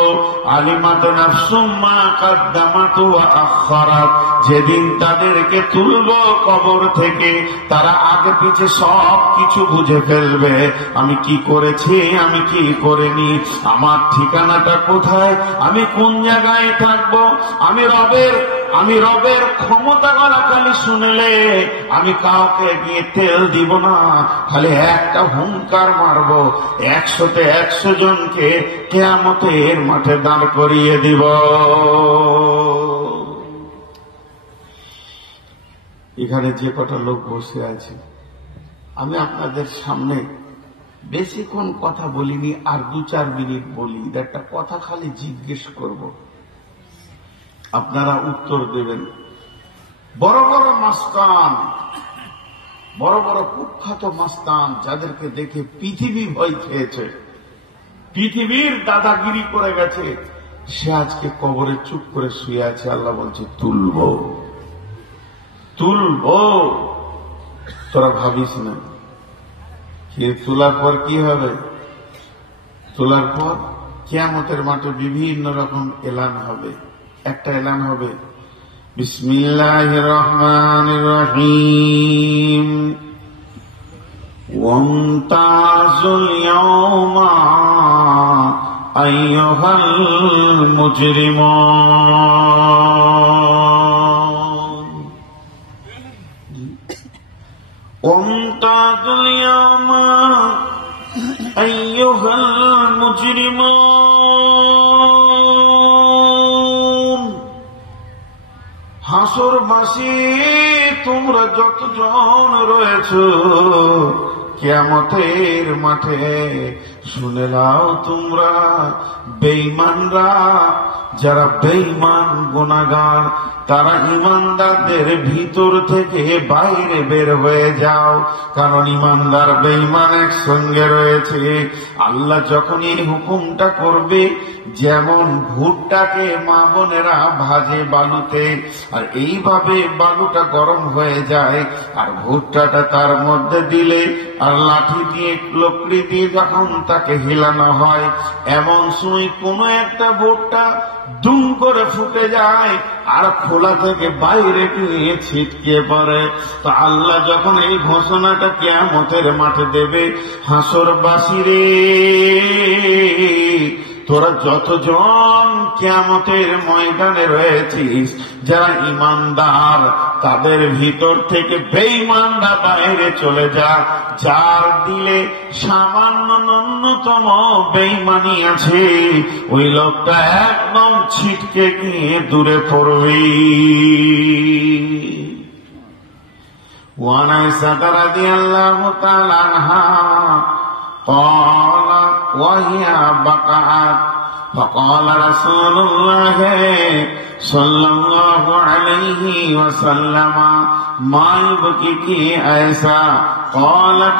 আলিমাত নাফসুম মা কাদ্দামাত ওয়া আখারাত, যেদিন তাদেরকে তুলব কবর থেকে, তারা আগে পিছে সব কিছু বুঝে ফেলবে। আমি কি করেছি, আমি কি করিনি, আমার ঠিকানাটা কোথায়, আমি কোন জায়গায় থাকবো। আমি রবের ক্ষমতা গলা খালি শুনলে আমি কাউকে গিয়ে তেল দিব না, খালি একটা হুঙ্কার মারবো, 100তে 100 জনকে কিয়ামতের মাঠে দাঁড় করিয়ে দিব। এখানে যে কটা লোক বসে আছে, আমি আপনাদের সামনে বেশিক্ষণ কথা বলিনি, আর 2-4 মিনিট বলি। একটা কথা খালি জিজ্ঞেস করব, আপনারা উত্তর দেবেন। বড় বড় মাস্তান, বড় বড় কুখ্যাত মাস্তান, যাদেরকে দেখে পৃথিবী ভয় খেয়েছে, পৃথিবীর দাদাগিরি করে গেছে, সে আজকে কবরে চুপ করে শুয়ে আছে। আল্লাহ বলছে তুলবো, তুলবো। তোরা ভাবিস না তোলার পর কি হবে। তোলার পর কিয়ামতের মাঠে বিভিন্ন রকম এলান হবে। একটা এলান হবে, বিসমিল্লাহির রহমানির রহিম, ওয়ামতাজুল ইয়াওমা আইয়ুহাল মুজরিমুন, ওয়ামতাজুল ইয়াওমা আইয়ুহাল মুজরিমুন। হাসরবাসী তোমরা যতজন রয়েছ, কিয়ামতের মাঠে শুনে নাও তোমরা বেঈমানরা, যারা বেঈমান গুনাহগার, তারা ইমানদারদের ভিতর থেকে বাইরে বের হয়ে যাও, কারণ ইমানদার বেঈমান একসঙ্গে রয়েছে। আল্লাহ যখন এই হুকুমটা করবে, যেমন ভুট্টাকে মা বোনেরা ভাজে বালুতে, আর এইভাবে বালুটা গরম হয়ে যায়, আর ভুট্টাটা তার মধ্যে দিলে আর লাঠি দিয়ে লকড়ি দিয়ে যখন তাকে হিলানো হয়, এমন সময় কোন একটা ভুট্টা দুম করে ফুটে যায় আর খোলা থেকে বাইরে গিয়ে ছিটকে পড়ে। তো আল্লাহ যখন এই ঘোষণাটা কিয়ামতের মাঠে দেবে, হাসরবাসী রে, তোরা যতজন কিয়ামতের ময়দানে রয়েছিস, যারা ইমানদার, তাদের ভিতর থেকে বেঈমানরা বাইরে চলে যা। যার দিলে সামান্য ন্যূনতম বেঈমানি আছে, ওই লোকটা একদম ছিটকে গিয়ে দূরে পড়বে। ওয়ান আয়েশা রাদিয়াল্লাহু তাআলা আনহা قال وهي بقعت فقال رسول الله صلى الله عليه وسلم ما يبكيك عائشة؟ قالت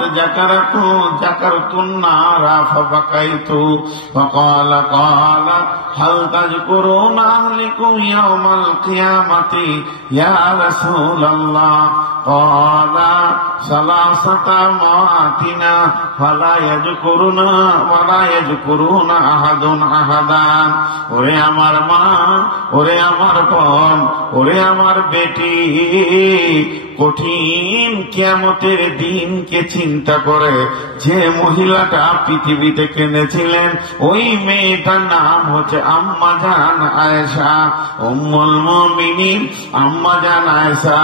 ذكرت النار فبكيت. فقال هل تذكرون أهلكم يوم القيامة يا رسول الله؟ قال ثلاثة مواتنا فلا يذكرون أحد أحدا. ওরে আমার মা, ওরে আমার বোন, ওরে আমার বেটি, কঠিন কিয়ামতের দিনকে চিন্তা করে যে মহিলাটা পৃথিবীতে কেঁদেছিলেন, ওই মেয়েটার নাম হচ্ছে আম্মা জান আয়েশা, উম্মুল মুমিনিন আম্মা জান আয়েশা।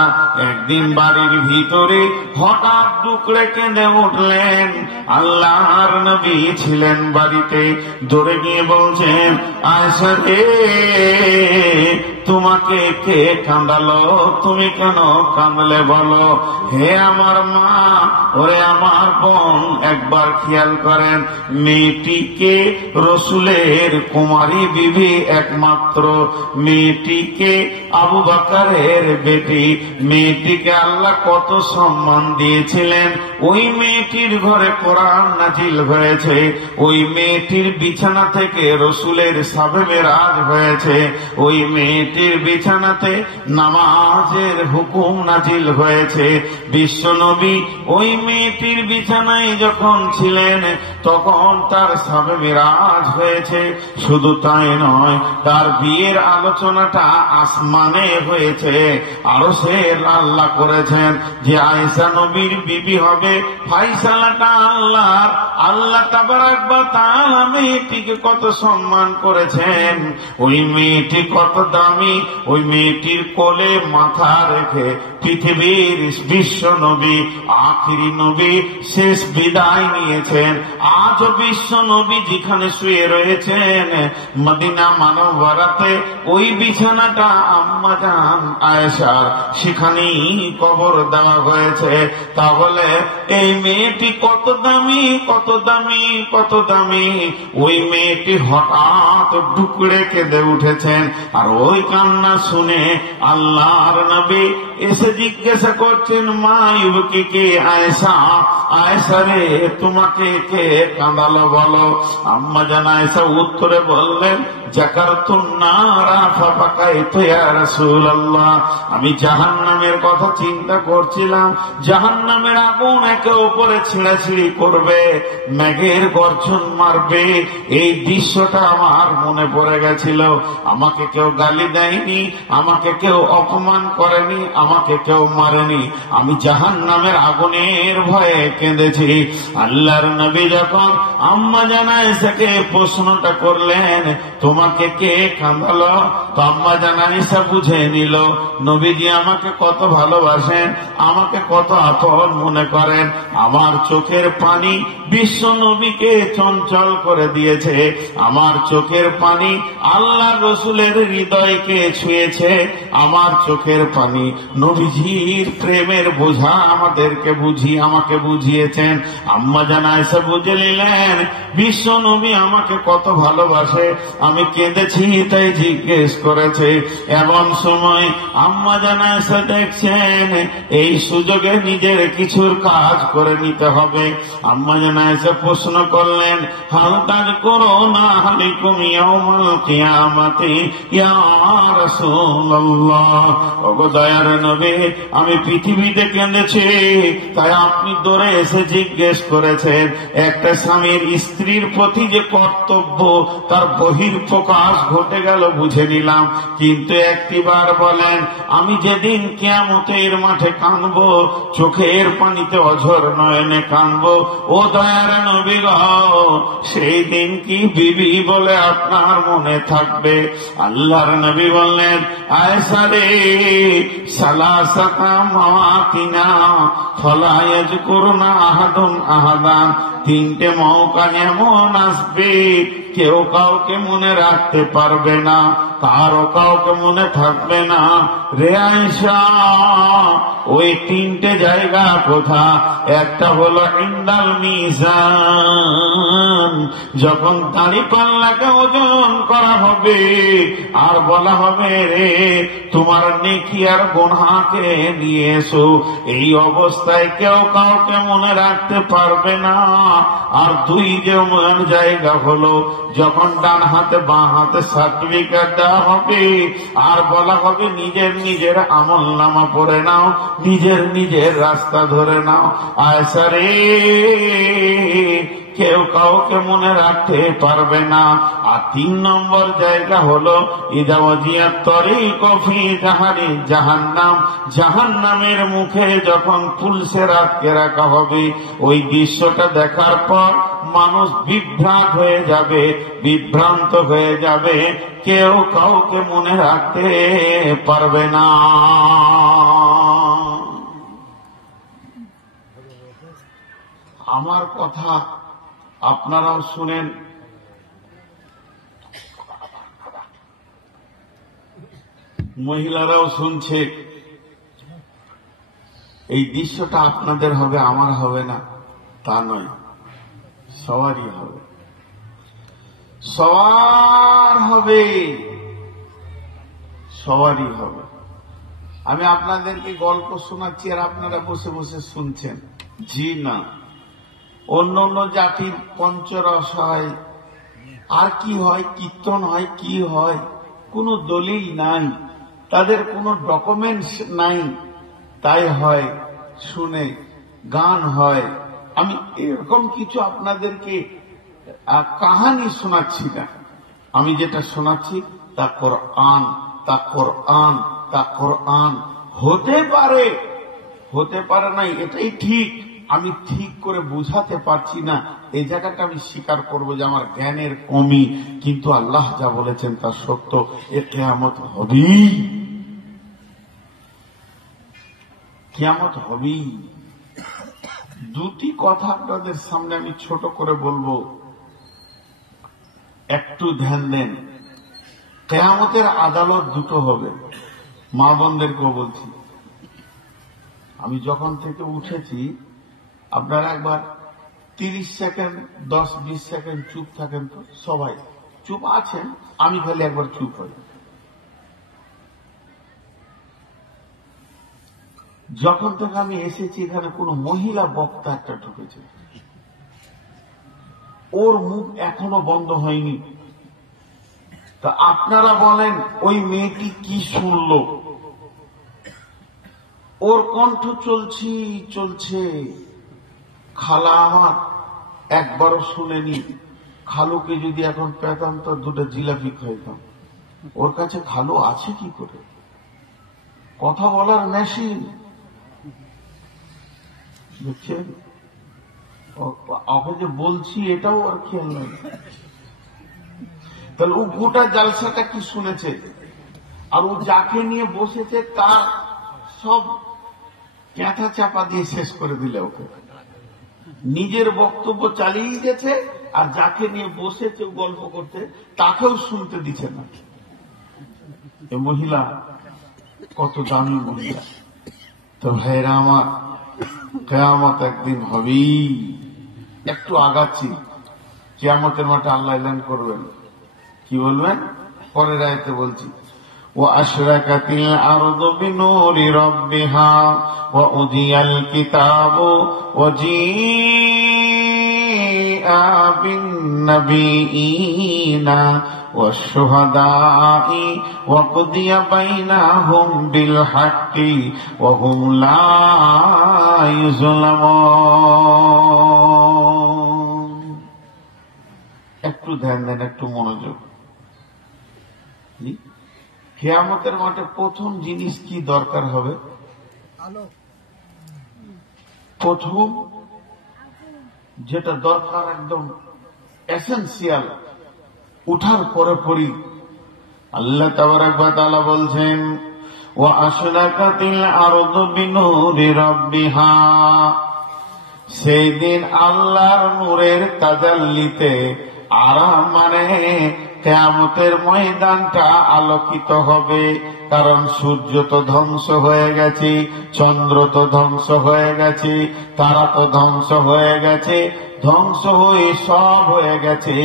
একদিন বাড়ির ভিতরে হঠাৎ দুকড়ে কেঁদে উঠলেন। আল্লাহর নবী ছিলেন বাড়িতে, দৌড়ে গিয়ে বলছেন, আয়েশা রে, তোমাকে কে কাঁদালো? তুমি কেন কাঁদলে বলো? হে আমার মা, ওরে আমার বোন, একবার খেয়াল করেন, মেয়েটিকে রসুলের কুমারী বিবি, একমাত্র মেয়েটিকে আবু বকরের বেটি, মেয়েটিকে আল্লাহ কত সম্মান দিয়েছিলেন। ওই মেয়েটির ঘরে কোরআন নাজিল হয়েছে, ওই মেয়েটির বিছানা থেকে রসুলের সাবে মেরাজ হয়েছে, ওই মেয়েটির বিছানাতে নামাজের হুকুম নাজিল হয়েছে। বিশ্বনবী ওই মেয়েটির বিছানায় যখন ছিলেন তখন তার সাবে মেরাজ হয়েছে। শুধু তাই নয়, তার বিয়ের আলোচনাটা আসমানে হয়েছে। আরো সে আল্লাহ করেছেন যে আয়েশা নবীর বিবি হবে, ফাইসালাটা আল্লাহর। আল্লাহ তাবারাক ওয়া তাআলা মেয়েটিকে কত সম্মান করেছেন। ওই মেয়েটি কত দামি, ওই মেয়েটির কোলে মাথা রেখে পৃথিবীর বিশ্ব নবী, আখিরি নবী শেষ বিদায় নিয়েছেন। আজও বিশ্ব নবী যেখানে শুয়ে রয়েছেন মদিনা মানবরাতে, ওই বিছানাটা আম্মা জান আয়েশার, সেখানেই কবর দেওয়া হয়েছে। তাহলে এই মেয়েটি কত দামি, কত দামি, কত দামি। ওই মেয়েটি হঠাৎ ডুকরে কেঁদে উঠেছেন। আর ওই কান্না শুনে আল্লাহর নবী এসে জিজ্ঞাসা করছেন, মা ইউবকিকে আয়েশা, আয়েশা রে, তোমাকে কে কাঁদালো বলো? আম্মা জান আয়েশা উত্তরে বললেন, যাকারতুন নারা ফাবাকাইতু ইয়া রাসূলুল্লাহ, আমি জাহান্নামের কথা চিন্তা করছিলাম। জাহান্নামের আগুন একে উপরে ছিঁড়াছিঁড়ি করবে, মেঘের গর্জন মারবে, এই দৃশ্যটা আমার মনে পড়ে গেছিল। আমাকে কেউ গালি দেয়নি, আমাকে কেউ অপমান করেনি, আমাকে কেউ মারেনি, আমি জাহান্নামের আগুনের ভয়ে কেঁদেছি। আল্লাহর নবী যখন আম্মা জান আয়েশাকে প্রশ্নটা করলেন, তোমাকে কে কাঁদালো? তো আম্মা জান আয়েশা বুঝে নিল নবীজি আমাকে কত ভালোবাসেন, আমাকে কত আপন মনে করেন। আমার চোখের পানি বিশ্ব নবীকে চঞ্চল করে দিয়েছে, আমার চোখের পানি আল্লাহ রসুলের হৃদয়কে ছুঁয়েছে, আমার চোখের পানি নবীজির প্রেমের বোঝা আমাকে বুঝিয়েছেন। আম্মা জান আয়েশা বুঝে নিলেন বিশ্ব নবী আমাকে কত ভালোবাসে, আমি কেঁদেছি তাই জিজ্ঞেস করেছে। এমন সময় আম্মা জান আয়েশা দেখছেন এই সুযোগে নিজের কিছুর কাজ করে নিতে হবে। আম্মা জান আয়েশা প্রশ্ন করলেন, হাল কাজ করো না আলাইকুম ইয়াউমাল কিয়ামাতি ইয়া রাসূলুল্লাহ, ওগো দয়ার নবী, আমি পৃথিবীতে কেঁদেছি, তাই আপনি দৌড়ে এসে জিজ্ঞেস করেছেন। একটা স্বামীর স্ত্রীর প্রতি যে কর্তব্য, তার বহিঃপ্রকাশ ঘটে গেল বুঝে নিলাম। কিন্তু একটিবার বলেন, আমি যেদিন কিয়ামতের মাঠে কাঁদবো, চোখের পানিতে অঝর নয়নে কাঁদবো, ও দয়ার নবী গো, সেই দিন কি বিবি বলে আপনার মনে থাকবে? আল্লাহর নবী বললেন, আয়েশা রে, সালাসাতা মাওয়াতিনা ফালা ইয়াযকুরুনা আহাদুন আহাদান, তিনটে মৌকা এমন আসবে কেউ কাউকে মনে রাখতে পারবে না, কারো কাউকে মনে থাকবে না। রে আয়েশা, ওই তিনটে জায়গা কোথা? একটা হলো ইনদাল মিজান, যখন দাড়ি পাল্লাকে ওজন করা হবে আর বলা হবে, রে তোমার নেকি আর গুনাহকে নিয়ে এসো, এই অবস্থায় কেউ কাউকে মনে রাখতে পারবে না। আর দুই যেমন জায়গা হলো যখন ডান হাতে বাঁ হাতে সার্টিফিকেট দেওয়া হবে আর বলা হবে নিজের আমল নামা পড়ে নাও, নিজের রাস্তা ধরে নাও। আয়েশা রে, কেউ কাউকে মনে রাখতে পারবে না। আর 3 নম্বর জায়গা হলো ইযা ওয়াজিয়াত তরিক ফি জাহান্নাম, জাহান্নামের মুখে যখন পুলসের আটকে রাখা হবে, ওই দৃশ্যটা দেখার পর মানুষ বিভ্রান্ত হয়ে যাবে, কেউ কাউকে মনে রাখতে পারবে না। আমার কথা আপনারাও শুনেন, মহিলারাও শুনছে। এই দৃশ্যটা আপনাদের হবে, আমার হবে না তা নয়, সবারই হবে, সবারই হবে। আমি আপনাদেরকে গল্প শোনাচ্ছি আর আপনারা বসে বসে শুনছেন। জি না, অন্য অন্য জাতির পঞ্চরস হয়, আর কি হয়, কীর্তন হয়, কি হয়, কোনো দলিল নাই, তাদের কোনো ডকুমেন্টস নাই, তাই হয়, শুনে গান হয়। আমি এরকম কিছু আপনাদেরকে কাহানি শোনাচ্ছি না, আমি যেটা শোনাচ্ছি তা কোরআন, হতে পারে নাই, এটাই ঠিক। আমি ঠিক করে বুঝাতে পারছি না, এই জায়গাটা আমি স্বীকার করবো যে আমার জ্ঞানের কমি, কিন্তু আল্লাহ যা বলেছেন তা সত্য। এ কিয়ামত হবেই, কিয়ামত হবেই। দুটি কথা আপনাদের সামনে আমি ছোট করে বলবো, একটু ধ্যান দেন। কিয়ামতের আদালত দুটো হবে, মা বোনদেরকেও বলছি। আমি যখন থেকে উঠেছি, আপনারা একবার 30 সেকেন্ড 10-20 সেকেন্ড চুপ থাকেন তো। সবাই চুপ আছেন, আমি খালি একবার চুপ হই। যখন থেকে আমি এসেছি এখানে কোন মহিলা বক্তা একটা ঢুকেছে, ওর মুখ এখনো বন্ধ হয়নি। তা আপনারা বলেন ওই মেয়েটি কি শুনল? ওর কণ্ঠ চলছে। খালা আমার একবারও শুনেনি। খালুকে যদি এখন পেতাম তো 2টা জিলাপি খাইতাম। ওর কাছে খালু আছে কি করে? কথা বলার মেশিন, বুঝছেন? ওকে যে বলছি এটাও আর খেয়াল নেই। তাহলে ও গোটা জালসাটা কি শুনেছে, আর ও যাকে নিয়ে বসেছে তার সব ক্যাঁথা চাপা দিয়ে শেষ করে দিলে। ওকে নিজের বক্তব্য চালিয়ে গেছে, আর যাকে নিয়ে বসেছে গল্প করতে তাকেও শুনতে দিচ্ছে না। এ মহিলা কত দামি মহিলা। তো ভাইরা আমার, কিয়ামত একদিন হবেই। একটু আগাচ্ছি, কিয়ামতের মাঠে আল্লাহ এলান করবেন, কি বলবেন? পরের আয়াতে বলছি, وأشرقت الأرض بنور ربها وأوذي الكتاب وجيء بالنبيين والشهداء وقضي بينهم بالحق وهم لا يظلمون। একটু ধ্যান দেন, একটু মনোযোগ। কিয়ামতের মাঠে প্রথম জিনিস কি দরকার হবে? প্রথম যেটা দরকার, একদম এসেনশিয়াল, উঠার পরে পরই আল্লাহ তাবারাক ওয়া তাআলা বলছেন, ওয়া আশরাকাতিল আরদু বিনূরি রাব্বিহা। সেই দিন আল্লাহর নূরের তাজাল্লিতে, আরাম মানে কিয়ামতের ময়দানটা আলোকিত হবে। কারণ সূর্য তো ধ্বংস হয়ে গেছে, চন্দ্র তো ধ্বংস হয়ে গেছে, তারা তো ধ্বংস হয়ে গেছে, ধ্বংস হয়ে সব হয়ে গেছে।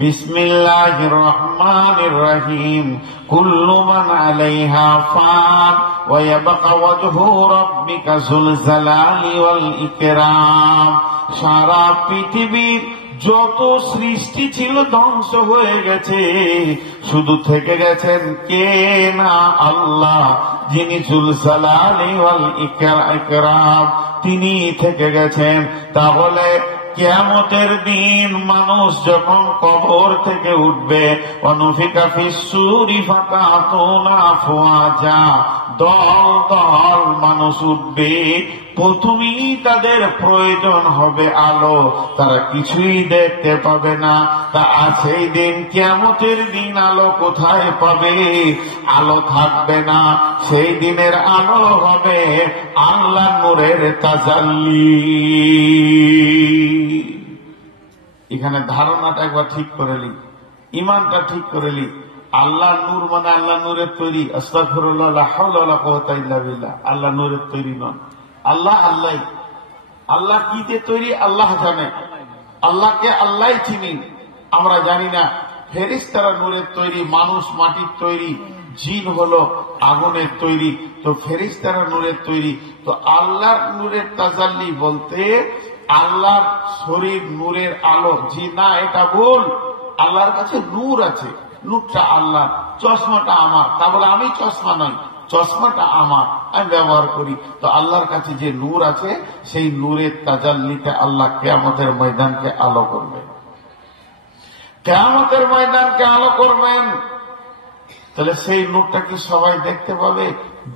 বিসমিল্লাহির রহমানির রহিম। কুল্লু মান আলাইহা ফান ওয়া ইয়াবকা ওয়াজহু রাব্বিকা যুল জালালি ওয়াল ইকরাম। সারা পৃথিবীর যত সৃষ্টি ছিল ধ্বংস হয়ে গেছে, শুধু থেকে গেছেন কে না? আল্লাহ, যিনি যুল জালালি ওয়াল ইকরাম, তিনি থেকে গেছেন। তাহলে কিয়ামতের দিন মানুষ যখন কবর থেকে উঠবে, অনুফিকা ফিস-সূরি ফাতাতুনা আফওয়াজা, দল দল মানুষ উঠবে। প্রথমেই তাদের প্রয়োজন হবে আলো, তারা কিছুই দেখতে পাবে না। তা সেই দিন কিয়ামতের দিন আলো কোথায় পাবে? আলো থাকবে না। সেই দিনের আলো হবে আল্লাহ নূরের তাজাল্লি। এখানে ধারণাটা একবার ঠিক করে নি, ইমানটা ঠিক করে নি। আল্লাহ নূর মানে আল্লাহ নূরের তৈরি। আস্তাগফিরুল্লাহ, লা হাওলা ওয়ালা কুওয়াতা ইল্লা বিল্লাহ। আল্লাহ নূরের তৈরি নন। আল্লাহ আল্লাহ। আল্লাহ কি দিয়ে তৈরি আল্লাহ জানে, আল্লাহকে আল্লাহ চিনি, আমরা জানি না। ফেরেশতারা নূরের তৈরি, মানুষ মাটির তৈরি, জিন হলো আগুনের তৈরি, তো ফেরেশতারা নূরের তৈরি। তো আল্লাহর নূরের তাজাল্লি বলতে আল্লাহর শরীর নূরের আলো। জি না, এটা ভুল। আল্লাহর কাছে নূর আছে, নূরটা আল্লাহ, চশমাটা আমার। তা বলে আমি চশমা নই, চশমাটা আমার, আমি ব্যবহার করি। তো আল্লাহর কাছে যে নূর আছে, সেই নূরের তাজাল্লিতে আল্লাহ কিয়ামতের ময়দানকে আলো করবেন। কিয়ামতের ময়দানকে আলো করবেন। তাহলে সেই নূরটা কি সবাই দেখতে পাবে?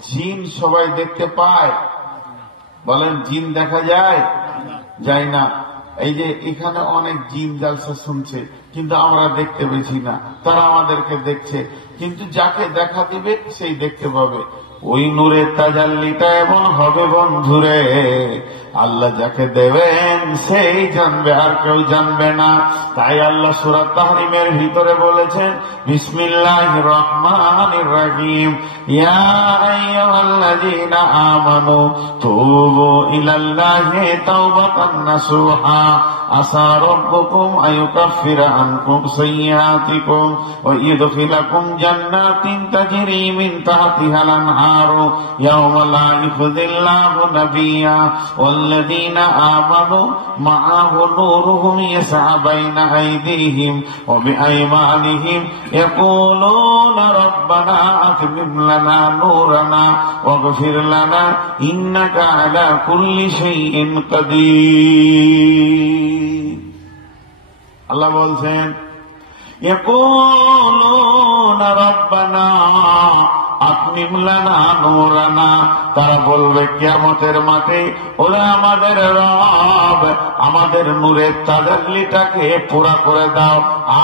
জিন সবাই দেখতে পায়? বলেন, জিন দেখা যায়? যায় না। এই যে এখানে অনেক জিন জালসা শুনছে, কিন্তু আমরা দেখতে পেয়েছি না, তারা আমাদেরকে দেখছে। কিন্তু যাকে দেখা দিবে সেই দেখতে পাবে। ওই নূরের তাজাল্লিটা এমন হবে বন্ধুরে, আল্লাহ যাকে দেবেন সেই জানবে, আর কেউ জানবে না। তাই আল্লাহ সূরা তাহরিমের ভিতরে বলেছেন, বিসমিল্লাহির রহমানির রহিম, ইয়া আইয়ুহাল্লাযীনা আমানু তুবু ইলাল্লাহি তাওবাতান নাসুহা আসা রাব্বুকুম আইয়ুকাফিরা আনকুম সাইয়্যাতিকুম ওয়া ইয়ুদখিলাকুম জান্নাতিন তাজরি মিন তাহতিহাল আনহারু ইয়াওমা লা ইখযিল্লাহু নাবিয়্যা ওয়াল্লাযীনা আমানু মা'আহু নূরুহুম ইয়াসআ বাইনা আইদিহিম ওয়া বিআইমানিহিম ইয়াকুলুনা রাব্বানা আতমিম লানা নূরানা ওয়াগফির লানা ইন্নাকা আলা কুল্লি শাইইন কাদির। আল্লাহ বলছেন, ইয়াকুলুনা রাব্বানা আতমিম লানা নূরানা, তারা বলবে কিয়ামতের মাঠে, ওরে আমাদের রব, আমাদের নূরের তাজাল্লিটাকে পুরা করে দাও,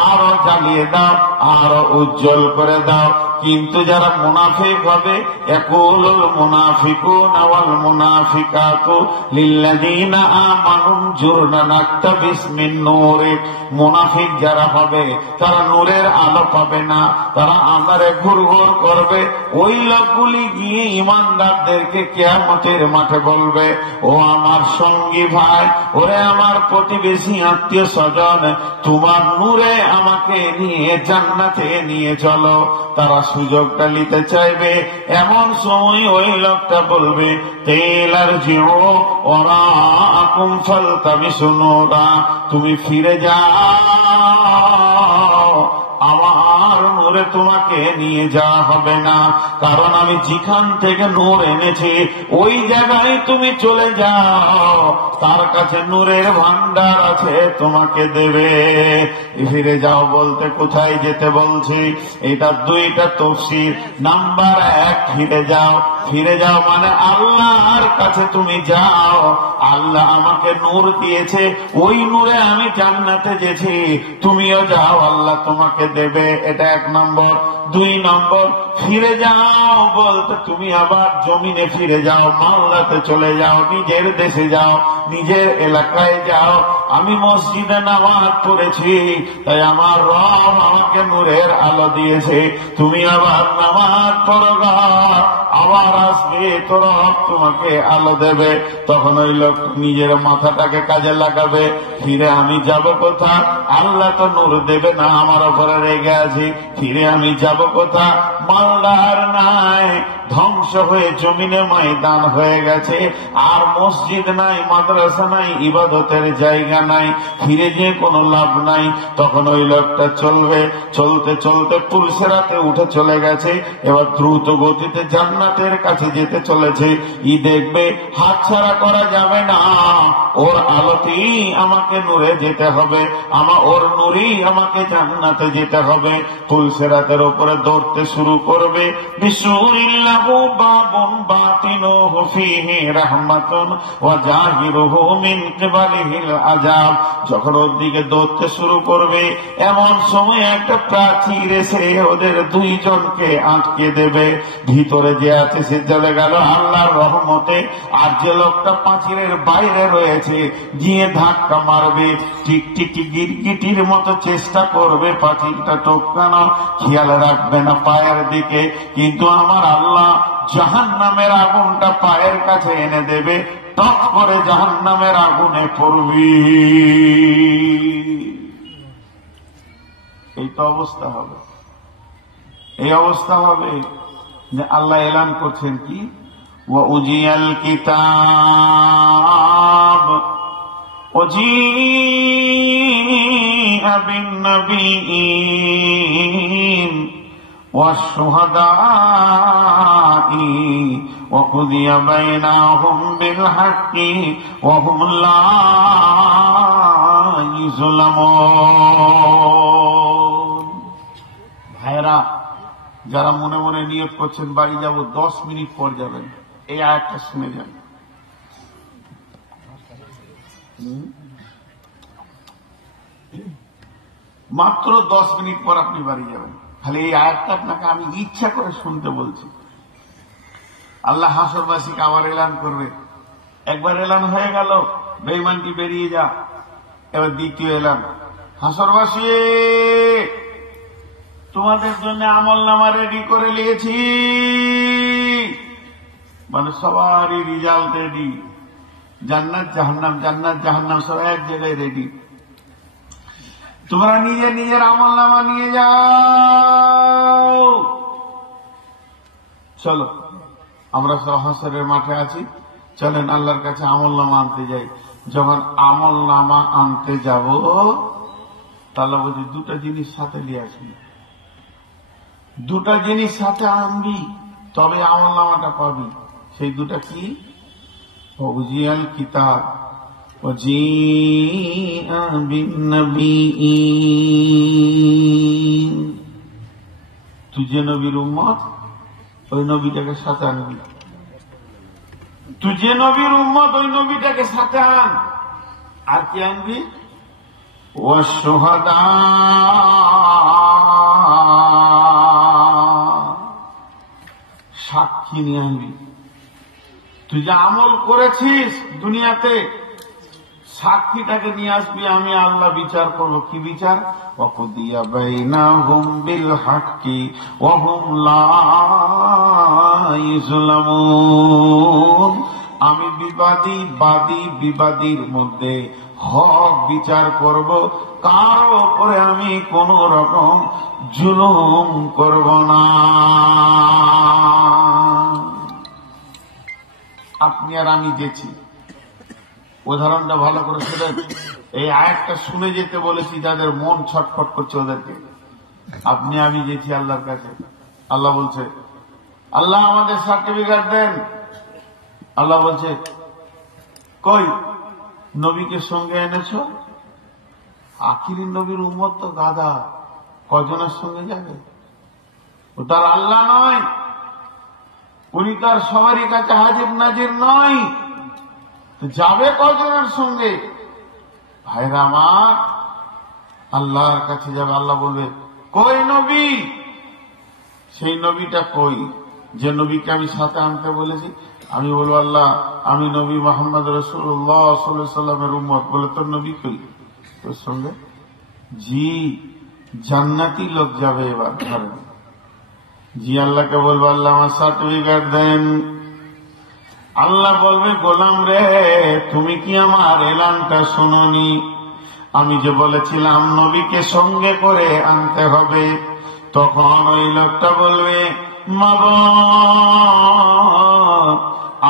আরো জ্বালিয়ে দাও, আরো উজ্জ্বল করে দাও। কিন্তু যারা মুনাফিক হবে, ইয়াকুলুল মুনাফিকুনা ওয়াল মুনাফিকাতু লিল্লাযীনা আমানু জুরনা নাকতাবিস মিন নূরিক, মুনাফিক যারা হবে তারা নূরের আলো পাবে না, তারা আঁধারে ঘুরঘুর করবে। ওই লোকগুলি গিয়ে ইমানদারদেরকে কিয়ামতের মাঠে বলবে, ও আমার সঙ্গী ভাই, ওরে আমার প্রতিবেশী আত্মীয় স্বজন, তোমার নূরে আমাকে নিয়ে জান্নাতে নিয়ে চলো। তারা সুযোগটা নিতে চাইবে। এমন সময় ওই লোকটা বলবে, তেলার জিও ওরা আকুম ফালতামিসু নূরা, তুমি ফিরে যাও, আমার নূরে তোমাকে নিয়ে যাওয়া হবে না, কারণ আমি যেখান থেকে নূর এনেছি ওই জায়গায় তুমি চলে যাও, তার কাছে নূরের ভান্ডার আছে, তোমাকে দেবে। ফিরে যাও বলতে কোথায় যেতে বলছি? এটা দুইটা তাফসীর। নাম্বার 1, ফিরে যাও। ফিরে যাও মানে আল্লাহর কাছে তুমি যাও। আল্লাহ আমাকে নূর দিয়েছে, ওই নূরে আমি জান্নাতে গেছি, তুমিও যাও, আল্লাহ তোমাকে দেবে। এটা 1 নম্বর। 2 নম্বর, ফিরে যাও বলতে তুমি আবার জমিনে ফিরে যাও, মাওলাতে চলে যাও, নিজের দেশে যাও, নিজের এলাকায় যাও। আমি মসজিদে নামাজ পড়েছি, তাই আমার রব আমাকে নূরের আলো দিয়েছে, তুমি আবার নামাজ পড়বা, আবার আসবে তো রব তোমাকে আলো দেবে। তখন ওই লোক নিজের মাথাটাকে কাজে লাগাবে, ফিরে আমি যাব কোথা? আল্লাহ তো নূর দেবে না, আমার উপরে রেগে আছি, ফিরে আমি যাব কোথা? মালদার নাই, ধ্বংস হয়ে জমিনে ময়দান হয়ে গেছে, আর মসজিদ নাই, মাদ্রাসা নাই, ইবাদতের জায়গা নাই, ফিরে যে কোনো লাভ নাই। তখন ওই লোকটা চলবে, চলতে চলতে পুলসেরাতে উঠে চলে গেছে, এবার দ্রুত গতিতে জান্নাতের কাছে যেতে চলেছে, ই দেখবে হাতছাড়া করা যাবে না। ওর আলোতেই আমাকে নূরে যেতে হবে, ওর নূরেই আমাকে জান্নাতে যেতে হবে। পুলসিরাতের উপরে দৌড়তে শুরু করবে। বিসমিল্লাহু বাবুন বাতিনুহু ফীহি রাহমাতুন ওয়া জাহিরুহু মিন কিবালিহিল আযাব। যখন ওর দিকে দৌড়তে শুরু করবে, এমন সময় একটা প্রাচীর এসে ওদের দুইজনকে আটকে দেবে। ভিতরে যে আছে সে চলে গেল আল্লাহর রহমতে, আর যে লোকটা প্রাচীরের বাইরে রয়েছে গিয়ে ধাক্কা মারবে, টিকটিকি গিরগিটির মতো চেষ্টা করবে প্রাচীরটা টপকানো, খেয়াল রাখবে না পায়ের দিকে। কিন্তু আমার আল্লাহ জাহান্নামের আগুনটা পায়ের কাছে এনে দেবে, টপ করে জাহান্নামের আগুনে পড়বি। এই তো অবস্থা হবে। এই অবস্থা হবে যে আল্লাহ এলান করছেন কি, ওয়া উজিয়াল কিতাব ওয়াজিআ বিন নবিয়্যিন ওয়াশ শুহাদা'i ওয়া কুদিয়া বাইনাহুম বিল হাক্কি ওয়া হুম লা ইউযলামুন। ভাইরা, যারা মনে মনে নিয়ত করছেন বাড়ি যাব, 10 মিনিট পর যাবেন, এই আয়াতটা শুনে যান। মাত্র 10 মিনিট পর আপনি বাড়ি যাবেন। খালি এই আয়াতটা আপনাকে আমি ইচ্ছা করে শুনতে বলছি। আল্লাহ হাসরবাসীকে আবার এলান করবে। একবার এলান হয়ে গেল, বেঈমানটি বেরিয়ে যা। এবার দ্বিতীয় এলান, হাসরবাসী তোমাদের জন্য আমলনামা রেডি করে নিয়েছি। মানে সবারই রেজাল্ট রেডি, জান্নাত জাহান্নাম সব এক জায়গায় রেডি। তোমরা নিজের আমলনামা নিয়ে যাও। চলো, আমরা সব হাসরের মাঠে আছি, চলেন আল্লাহর কাছে আমলনামা আনতে যাই। যখন আমলনামা আনতে যাব, তাহলে বলছি দুটা জিনিস সাথে নিয়ে আসবি, দুটা জিনিস সাথে আনবি, তবে আমলনামাটা পাবি। সেই দুটা কি? ওয়াজিয়াল কিতাব ওয়াজিআ বিন নবিয়্যিন। তুই যে নবীর উম্মত, ওই নবীটাকে সাথে আনবি। তুই যে নবীর উম্মত, ওই নবীটাকে সাথে আন। আর কি আনবি? ওয়াশ শুহাদা, সাক্ষী নিয়ে আনবি। তুই যে আমল করেছিস দুনিয়াতে, সাক্ষীটাকে নিয়ে আসবি। আমি আল্লাহ বিচার করব। কি বিচার? ওয়াকুদিয়া বাইনাহুম বিল হাক্কি ওয়া হুম লা ইউযলামুন। আমি বিবাদীর মধ্যে হক বিচার করব, কারো উপরে আমি কোন রকম জুলুম করব না। আপনি আর আমি গেছি, উদাহরণটা ভালো করে শুনেন। এই আয়াতটা শুনে যেতে বলেছি যাদের মন ছটফট করছে ওদেরকে। আপনি আমি গেছি আল্লাহর কাছে, আল্লাহ বলছে, আল্লাহ আমাদের সার্টিফিকেট দেন। আল্লাহ বলছে, কই নবীকে সঙ্গে এনেছ? আখিরি নবীর উম্মত তো গাধা, কজনের সঙ্গে যাবে? ও তার আল্লাহ নয়, উনি তার সবারই কাছে হাজির নাজির নয়, যাবে কজনের সঙ্গে? ভাইরা আমার, আল্লাহর কাছে যাবে। আল্লাহ বলবে, কই নবী? সেই নবীটা কই যে নবীকে আমি সাথে আনতে বলেছি? আমি বলবো, আল্লাহ আমি নবী মুহাম্মদ রাসূলুল্লাহ সাল্লাল্লাহু আলাইহি ওয়াসাল্লামের উম্মত। বলে, তোর নবী কই? তোর সঙ্গে? জি, জান্নাতি লোক যাবে এবার ধরেন। জি, আল্লাহকে বলবো, আল্লাহ আমার সার্টিফিকেট দেন। আল্লাহ বলবে, গোলাম রে, তুমি কি আমার এলানটা শুনোনি? আমি যে বলেছিলাম নবীকে সঙ্গে করে আনতে হবে। তখন ওই লোকটা বলবে, মাগো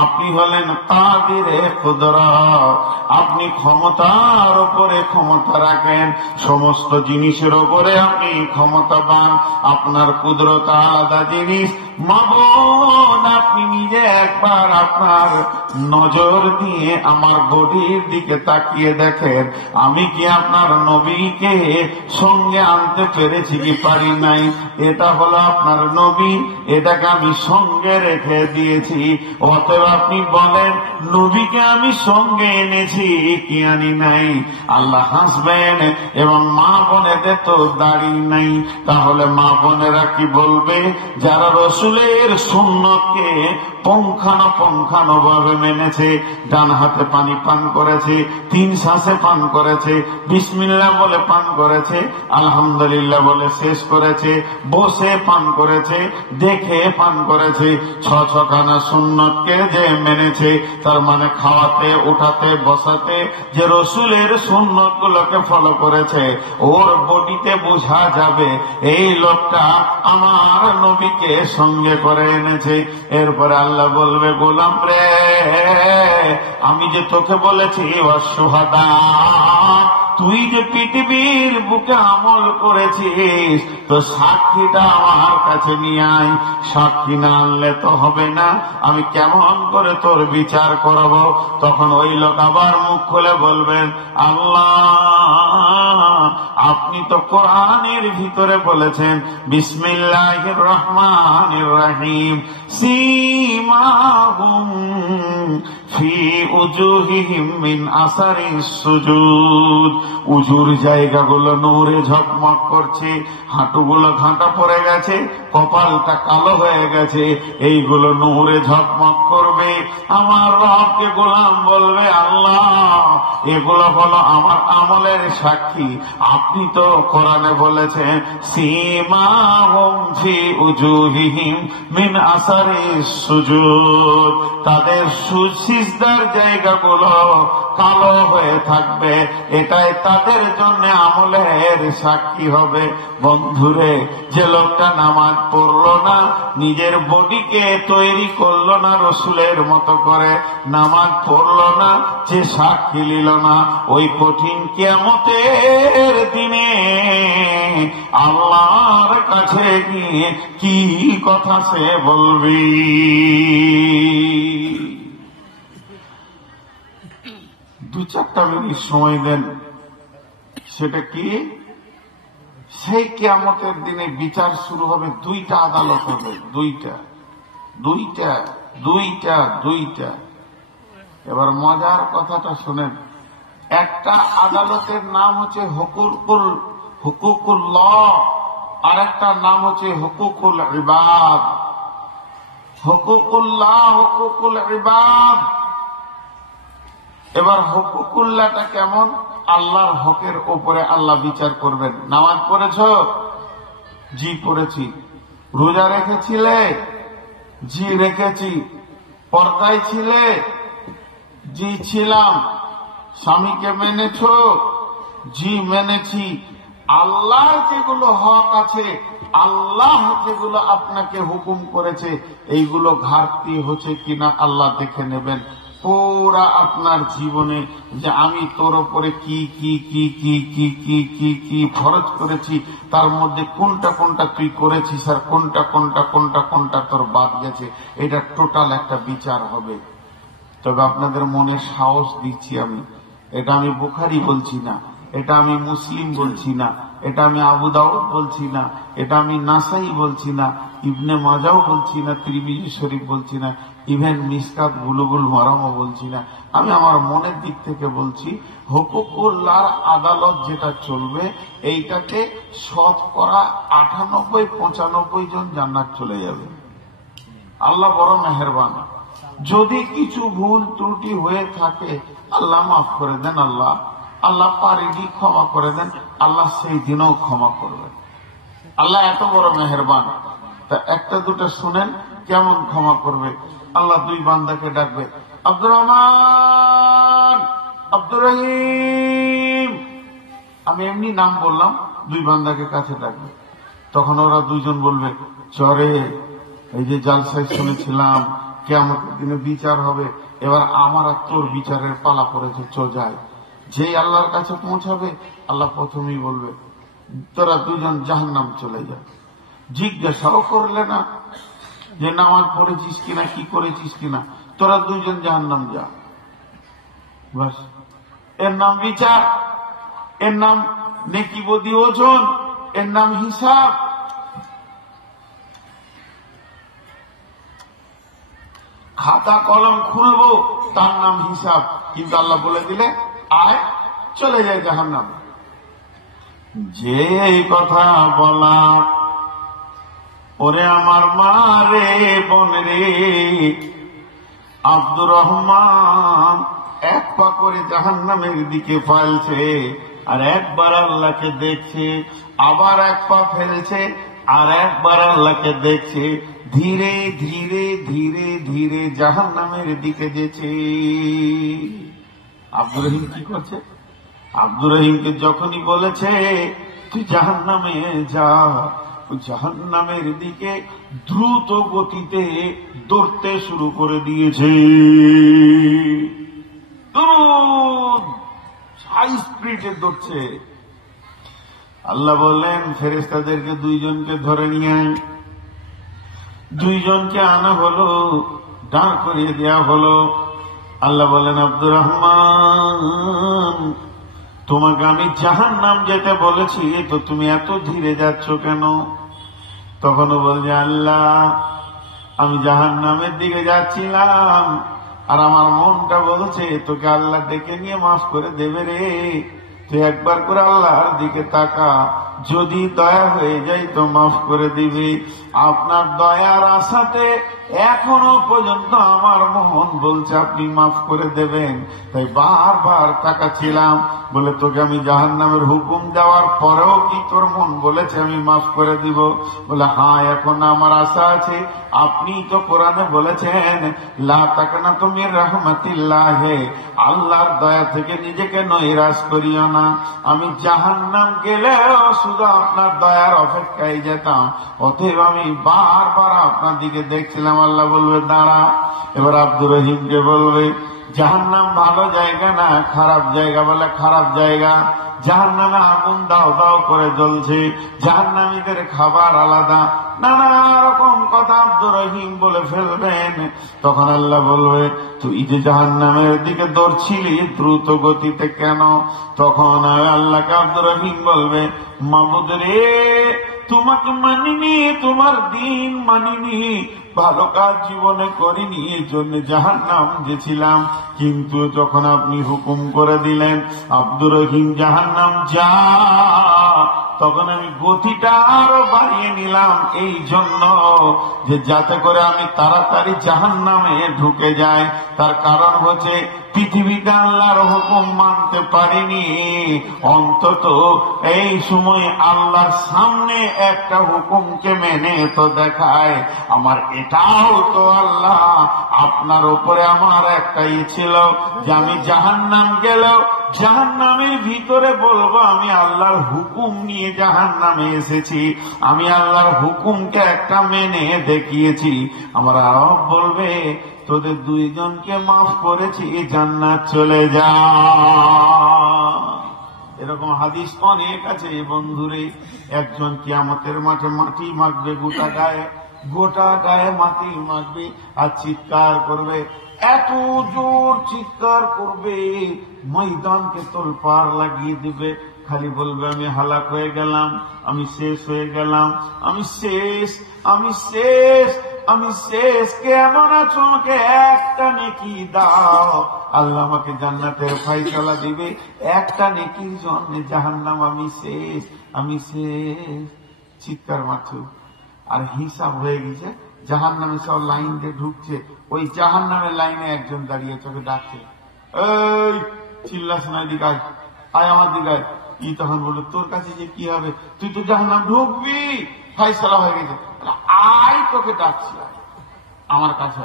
আপনি হলেন কাদিরে কুদরত, আপনি ক্ষমতার উপরে ক্ষমতা রাখেন, সমস্ত জিনিসের উপরে আপনি ক্ষমতাবান, আপনার কুদরত আলাদা জিনিস। মাবুদ, আপনি নিজে একবার আপনার নজর দিয়ে আমার বডির দিকে তাকিয়ে দেখেন, আমি কি আপনার নবীকে সঙ্গে আনতে পেরেছি কি পারি নাই? এটা হলো আপনার নবী, এটাকে আমি সঙ্গে রেখে দিয়েছি। অতএব আপনি বলেন, নবীকে আমি সঙ্গে এনেছি কি আনি নাই? আল্লাহ হাসবেন। এবং মা বোনেদের তো দাড়ি নাই, তাহলে মা বোনেরা কি বলবে? যারা রসুলের সুন্নতকে পুঙ্খানো ভাবে মেনেছে, ডান হাতে পানি পান করেছে, 3 শ্বাসে পান করেছে, বিসমিল্লাহ বলে পান করেছে, আলহামদুলিল্লাহ বলে শেষ করেছে, বসে পান করেছে, দেখে পান করেছে, 6 খানা সুন্নতকে যে মেনেছে, তার মানে খাওয়াতে, উঠাতে, বসাতে যে রসুলের সুন্নত গুলোকে ফলো করেছে, ওর বডিতে বোঝা যাবে এই লোকটা আমার নবীকে সঙ্গে করে এনেছে। এরপরে আল্লাহ বলবে, গোলাম রে, আমি যে তোকে বলেছি অসুহাদা, তুই যে পৃথিবীর বুকে আমল করেছিস, তো সাক্ষীটা আমার কাছে নিয়ে আয়। সাক্ষী না আনলে তো হবে না, আমি কেমন করে তোর বিচার করব? তখন ওই লোক আবার মুখ খুলে বলবেন, আল্লাহ, আপনি তো কোরআনের ভিতরে বলেছেন, বিসমিল্লাহির রহমানির রহিম, সীমাহুম ফি উজুহিহিম মিন আসারিস সুজুদ। উজুর জায়গাগুলো নূরে ঝকমক করছে, হাঁটুগুলো ঘাঁটা পড়ে গেছে, কপালটা কালো হয়ে গেছে, এইগুলো নূরে ঝকমক করবে। আমার রবকে গোলাম বলবে, আল্লাহ, এগুলো হলো আমার আমলের সাক্ষী। আপনি তো কোরআনে বলেছেন, সীমাহুম ফি উজুহিহিম মিন আসারিস সুজুদ, তাদের সিজদার জায়গাগুলো কালো হয়ে থাকবে, এটাই তাদের জন্য আমলের সাক্ষী হবে। বন্ধুরে, যে লোকটা নামাজ পড়লো না, নিজের বডিকে তৈরি করলো না রসুলের মতো করে, নামাজ পড়লো না, যে সাক্ষী নিল না, ওই কঠিন কিয়ামতের দিনে আল্লাহর কাছে গিয়ে কি কথা সে বলবি? দু 4টা মিনিট সময় দেন। সেটা কি? সেই কিয়ামতের দিনে বিচার শুরু হবে, 2টা আদালত হবে, 2টা। এবার মজার কথাটা শুনেন। একটা আদালতের নাম হচ্ছে হুকুকুল্লাহ, আর একটা নাম হচ্ছে হুকুকুল ইবাদ। হুকুকুল্লাহ, হুকুকুল ইবাদ। এবার হুকুকুল্লাহটা কেমন? আল্লাহর হকের উপরে আল্লাহ বিচার করবেন। নামাজ পড়েছ? জি পড়েছি। রোজা রেখেছিলে? জি রেখেছি। পর্দায় ছিলে? জি ছিলাম। স্বামীকে মেনেছ? জি মেনেছি। আল্লাহ যেগুলো হক আছে, আল্লাহ যেগুলো আপনাকে হুকুম করেছে, এইগুলো ঘাটতি হচ্ছে কিনা আল্লাহ দেখে নেবেন পুরা আপনার জীবনে, যে আমি তোর ওপরে কি কি কি কি কি কি কি কি ফরজ করেছি, তার মধ্যে কোনটা কোনটা তুই করেছিস আর কোনটা কোনটা কোনটা কোনটা তোর বাদ গেছে, এটা টোটাল একটা বিচার হবে। তবে আপনাদের মনে সাহস দিচ্ছি আমি, এটা আমি বুখারী বলছি না, এটা আমি মুসলিম বলছি না, এটা আমি আবু দাউদ বলছি না, এটা আমি নাসাই বলছি না, ইবনে মাজাও বলছি না, তিরমিজি শরীফ বলছি না, ইভেন মিসকাত বুলুগুল মারামও বলছি না। আমি আমার মনের দিক থেকে বলছি, হুকুকুল্লাহর আদালত যেটা চলবে, এইটাতে 98-95 জন জান্নাত চলে যাবে। আল্লাহ বড় মেহেরবান। যদি কিছু ভুল ত্রুটি হয়ে থাকে, আল্লাহ মাফ করে দেন। আল্লাহ পারিনি ক্ষমা করে দেন, আল্লাহ সেই দিনও ক্ষমা করবেন। আল্লাহ এত বড় মেহেরবান। তা একটা দুটো শুনেন কেমন ক্ষমা করবে। আল্লাহ 2 বান্দাকে ডাকবে, আব্দুর রহমান, আব্দুর রহিম। আমি এমনি নাম বললাম, 2 বান্দাকে কাছে ডাকবে। তখন ওরা 2জন বলবে, চরে এই যে জালসায় শুনেছিলাম কিয়ামতের দিনে বিচার হবে। এবার আমার আর তোর বিচারের পালা পড়েছে, চল যায়। যেই আল্লাহর কাছে পৌঁছাবে, আল্লাহ প্রথমেই বলবে, তোরা দুজন জাহান্নাম চলে যা। জিজ্ঞাসাও করলে না যে নামাজ পড়েছিস কিনা, কি করেছিস কিনা, তোরা দুজন জাহান্নাম যা। বাস, এর নাম বিচার, এর নাম নেকি বদি ওজন, এর নাম হিসাব। খাতা কলম খুলবো, তার নাম হিসাব। কিন্তু আল্লাহ বলে দিলে আয়, চলে যায় জাহান্নাম। যে এই কথা বলা, ওরে আমার মা রে, বোন রে, আব্দুর রহমান এক পা করে জাহান্নামের দিকে ফেলছে, আর একবার আল্লাহকে দেখছে, আবার এক পা ফেলছে, আর একবার আল্লাহকে দেখছে। ধীরে ধীরে ধীরে ধীরে জাহান্নামের দিকে যেছে। আব্দুর রহিম কি করছে? আব্দুর রহিমকে যখনই বলেছে তুই জাহান্নামে যা, জাহান্নামের দিকে দ্রুত গতিতে দৌড়তে শুরু করে দিয়েছে। হাই স্পিডে দৌড়ছে। আল্লাহ বললেন ফেরেশতাদেরকে দুইজনকে ধরে নিয়ে আয়। দুইজনকে আনা হলো, দাঁড় করিয়ে দেওয়া হলো। আল্লাহ বললেন আব্দুর রহমান, তোমাকে আমি জাহান্নাম যেতে বলেছি, তো তুমি এত ধীরে যাচ্ছ কেন? তখনও বলছে আল্লাহ, আমি জাহান্নামের দিকে যাচ্ছিলাম, আর আমার মনটা বলছে তোকে আল্লাহ ডেকে নিয়ে মাফ করে দেবে রে। তুই একবার করে আল্লাহর দিকে তাকা, যদি দয়া হয়ে যায় তো মাফ করে দিবি। আপনার দয়ার আশাতে এখনো পর্যন্ত আমার মন বলছে আপনি মাফ করে দেবেন, তাই বারবার তাকাচ্ছিলাম। বলে তোকে আমি জাহান্নামের হুকুম দেওয়ার পরেও কি তোর মন বলেছে আমি মাফ করে দিব? বলে হ্যাঁ, এখন আমার আশা আছে। আপনি তো কোরআনে বলেছেন লা তাকনাতু মির রাহমাতিল্লাহ, আল্লাহর দয়া থেকে নিজেকে নৈরাশ করিও না। আমি জাহান্নাম গেলেও শুধু আপনার দয়ার অপেক্ষায় যেতাম, অতএব আমি বারবার আপনার দিকে দেখছিলাম। আল্লাহ বলবে দাঁড়া। এবার আব্দুর রহিমকে বলবে জাহান্নাম ভালো জায়গা না খারাপ জায়গা? বলে খারাপ জায়গা। জাহান্নামে আগুন দাও দাও করে জ্বলছে, জাহান্নামীদের খাবার আলাদা, নানা রকম কথা আব্দুর রহিম বলে ফেলবেন। তখন আল্লাহ বলবে তুই যে জাহান্নামের দিকে দৌড়ছিলি দ্রুত গতিতে কেন? তখন আল্লাহকে আব্দুর রহিম বলবে মাবুদ রে, তোমাকে মানিনি, তোমার দিন মানিনি, ভালো কাজ জীবনে করিনি, এই জন্য জাহান্নাম গেছিলাম। কিন্তু যখন আপনি হুকুম করে দিলেন আব্দুর রহিম জাহান্নাম যা, তখন আমি গতিটা আরো বাড়িয়ে নিলাম, এই জন্য যে যাতে করে আমি তাড়াতাড়ি জাহান্নামে ঢুকে যাই। তার কারণ হচ্ছে পৃথিবীতে আল্লাহর হুকুম মানতে পারিনি, অন্তত এই সময় আল্লাহর সামনে একটা হুকুমকে মেনে তো দেখায়। আমার এটাও তো আল্লাহ, আপনার উপরে আমার একটাই ছিল যে আমি জাহান্নাম গেলেও জাহান্নামের ভিতরে বলবো আমি আল্লাহর হুকুম নিয়ে জাহান্নামে এসেছি, আমি আল্লাহর হুকুমকে একটা মেনে দেখিয়েছি। আমার রব বলবে তোদের দুইজনকে মাফ করেছি, জান্নাত চলে যা। এরকম হাদিস অনেক আছে বন্ধুরে। একজন কিয়ামতের মাঠে মাটি মাখবে গোটা গায়ে, গোটা গায়ে মাটি মাখবে আর চিৎকার করবে, এত জোর চিৎকার করবে ময়দানকে তোলপাড় লাগিয়ে দিবে। খালি বলবে আমি হালাক হয়ে গেলাম, আমি শেষ হয়ে গেলাম, আমি শেষ, আমি শেষ, আমি শেষ। কেমন আছো? আমাকে একটা নেকি দাও। আল্লাহ আমাকে জান্নাতের ফয়সালা দিবে একটা নেকির জন্য। জাহান্নাম আমি শেষ, আমি শেষ। চিৎকার মারছো আর হিসাব হয়ে গেছে। জাহান্নামে সব লাইন দিয়ে ঢুকছে, ওই জাহান্নামের লাইনে একজন দাঁড়িয়ে চোখে ডাকছে, এই চিল্লাস না, দিকে আয়, আয় আমার দিকে আয়। ই তখন বললো তোর কাছে যে কি হবে, তুই তো জাহান্নাম ঢুকবি, ফয়সালা হয়ে গেছে। আয় তোকে ডাকছি, আমার কাছে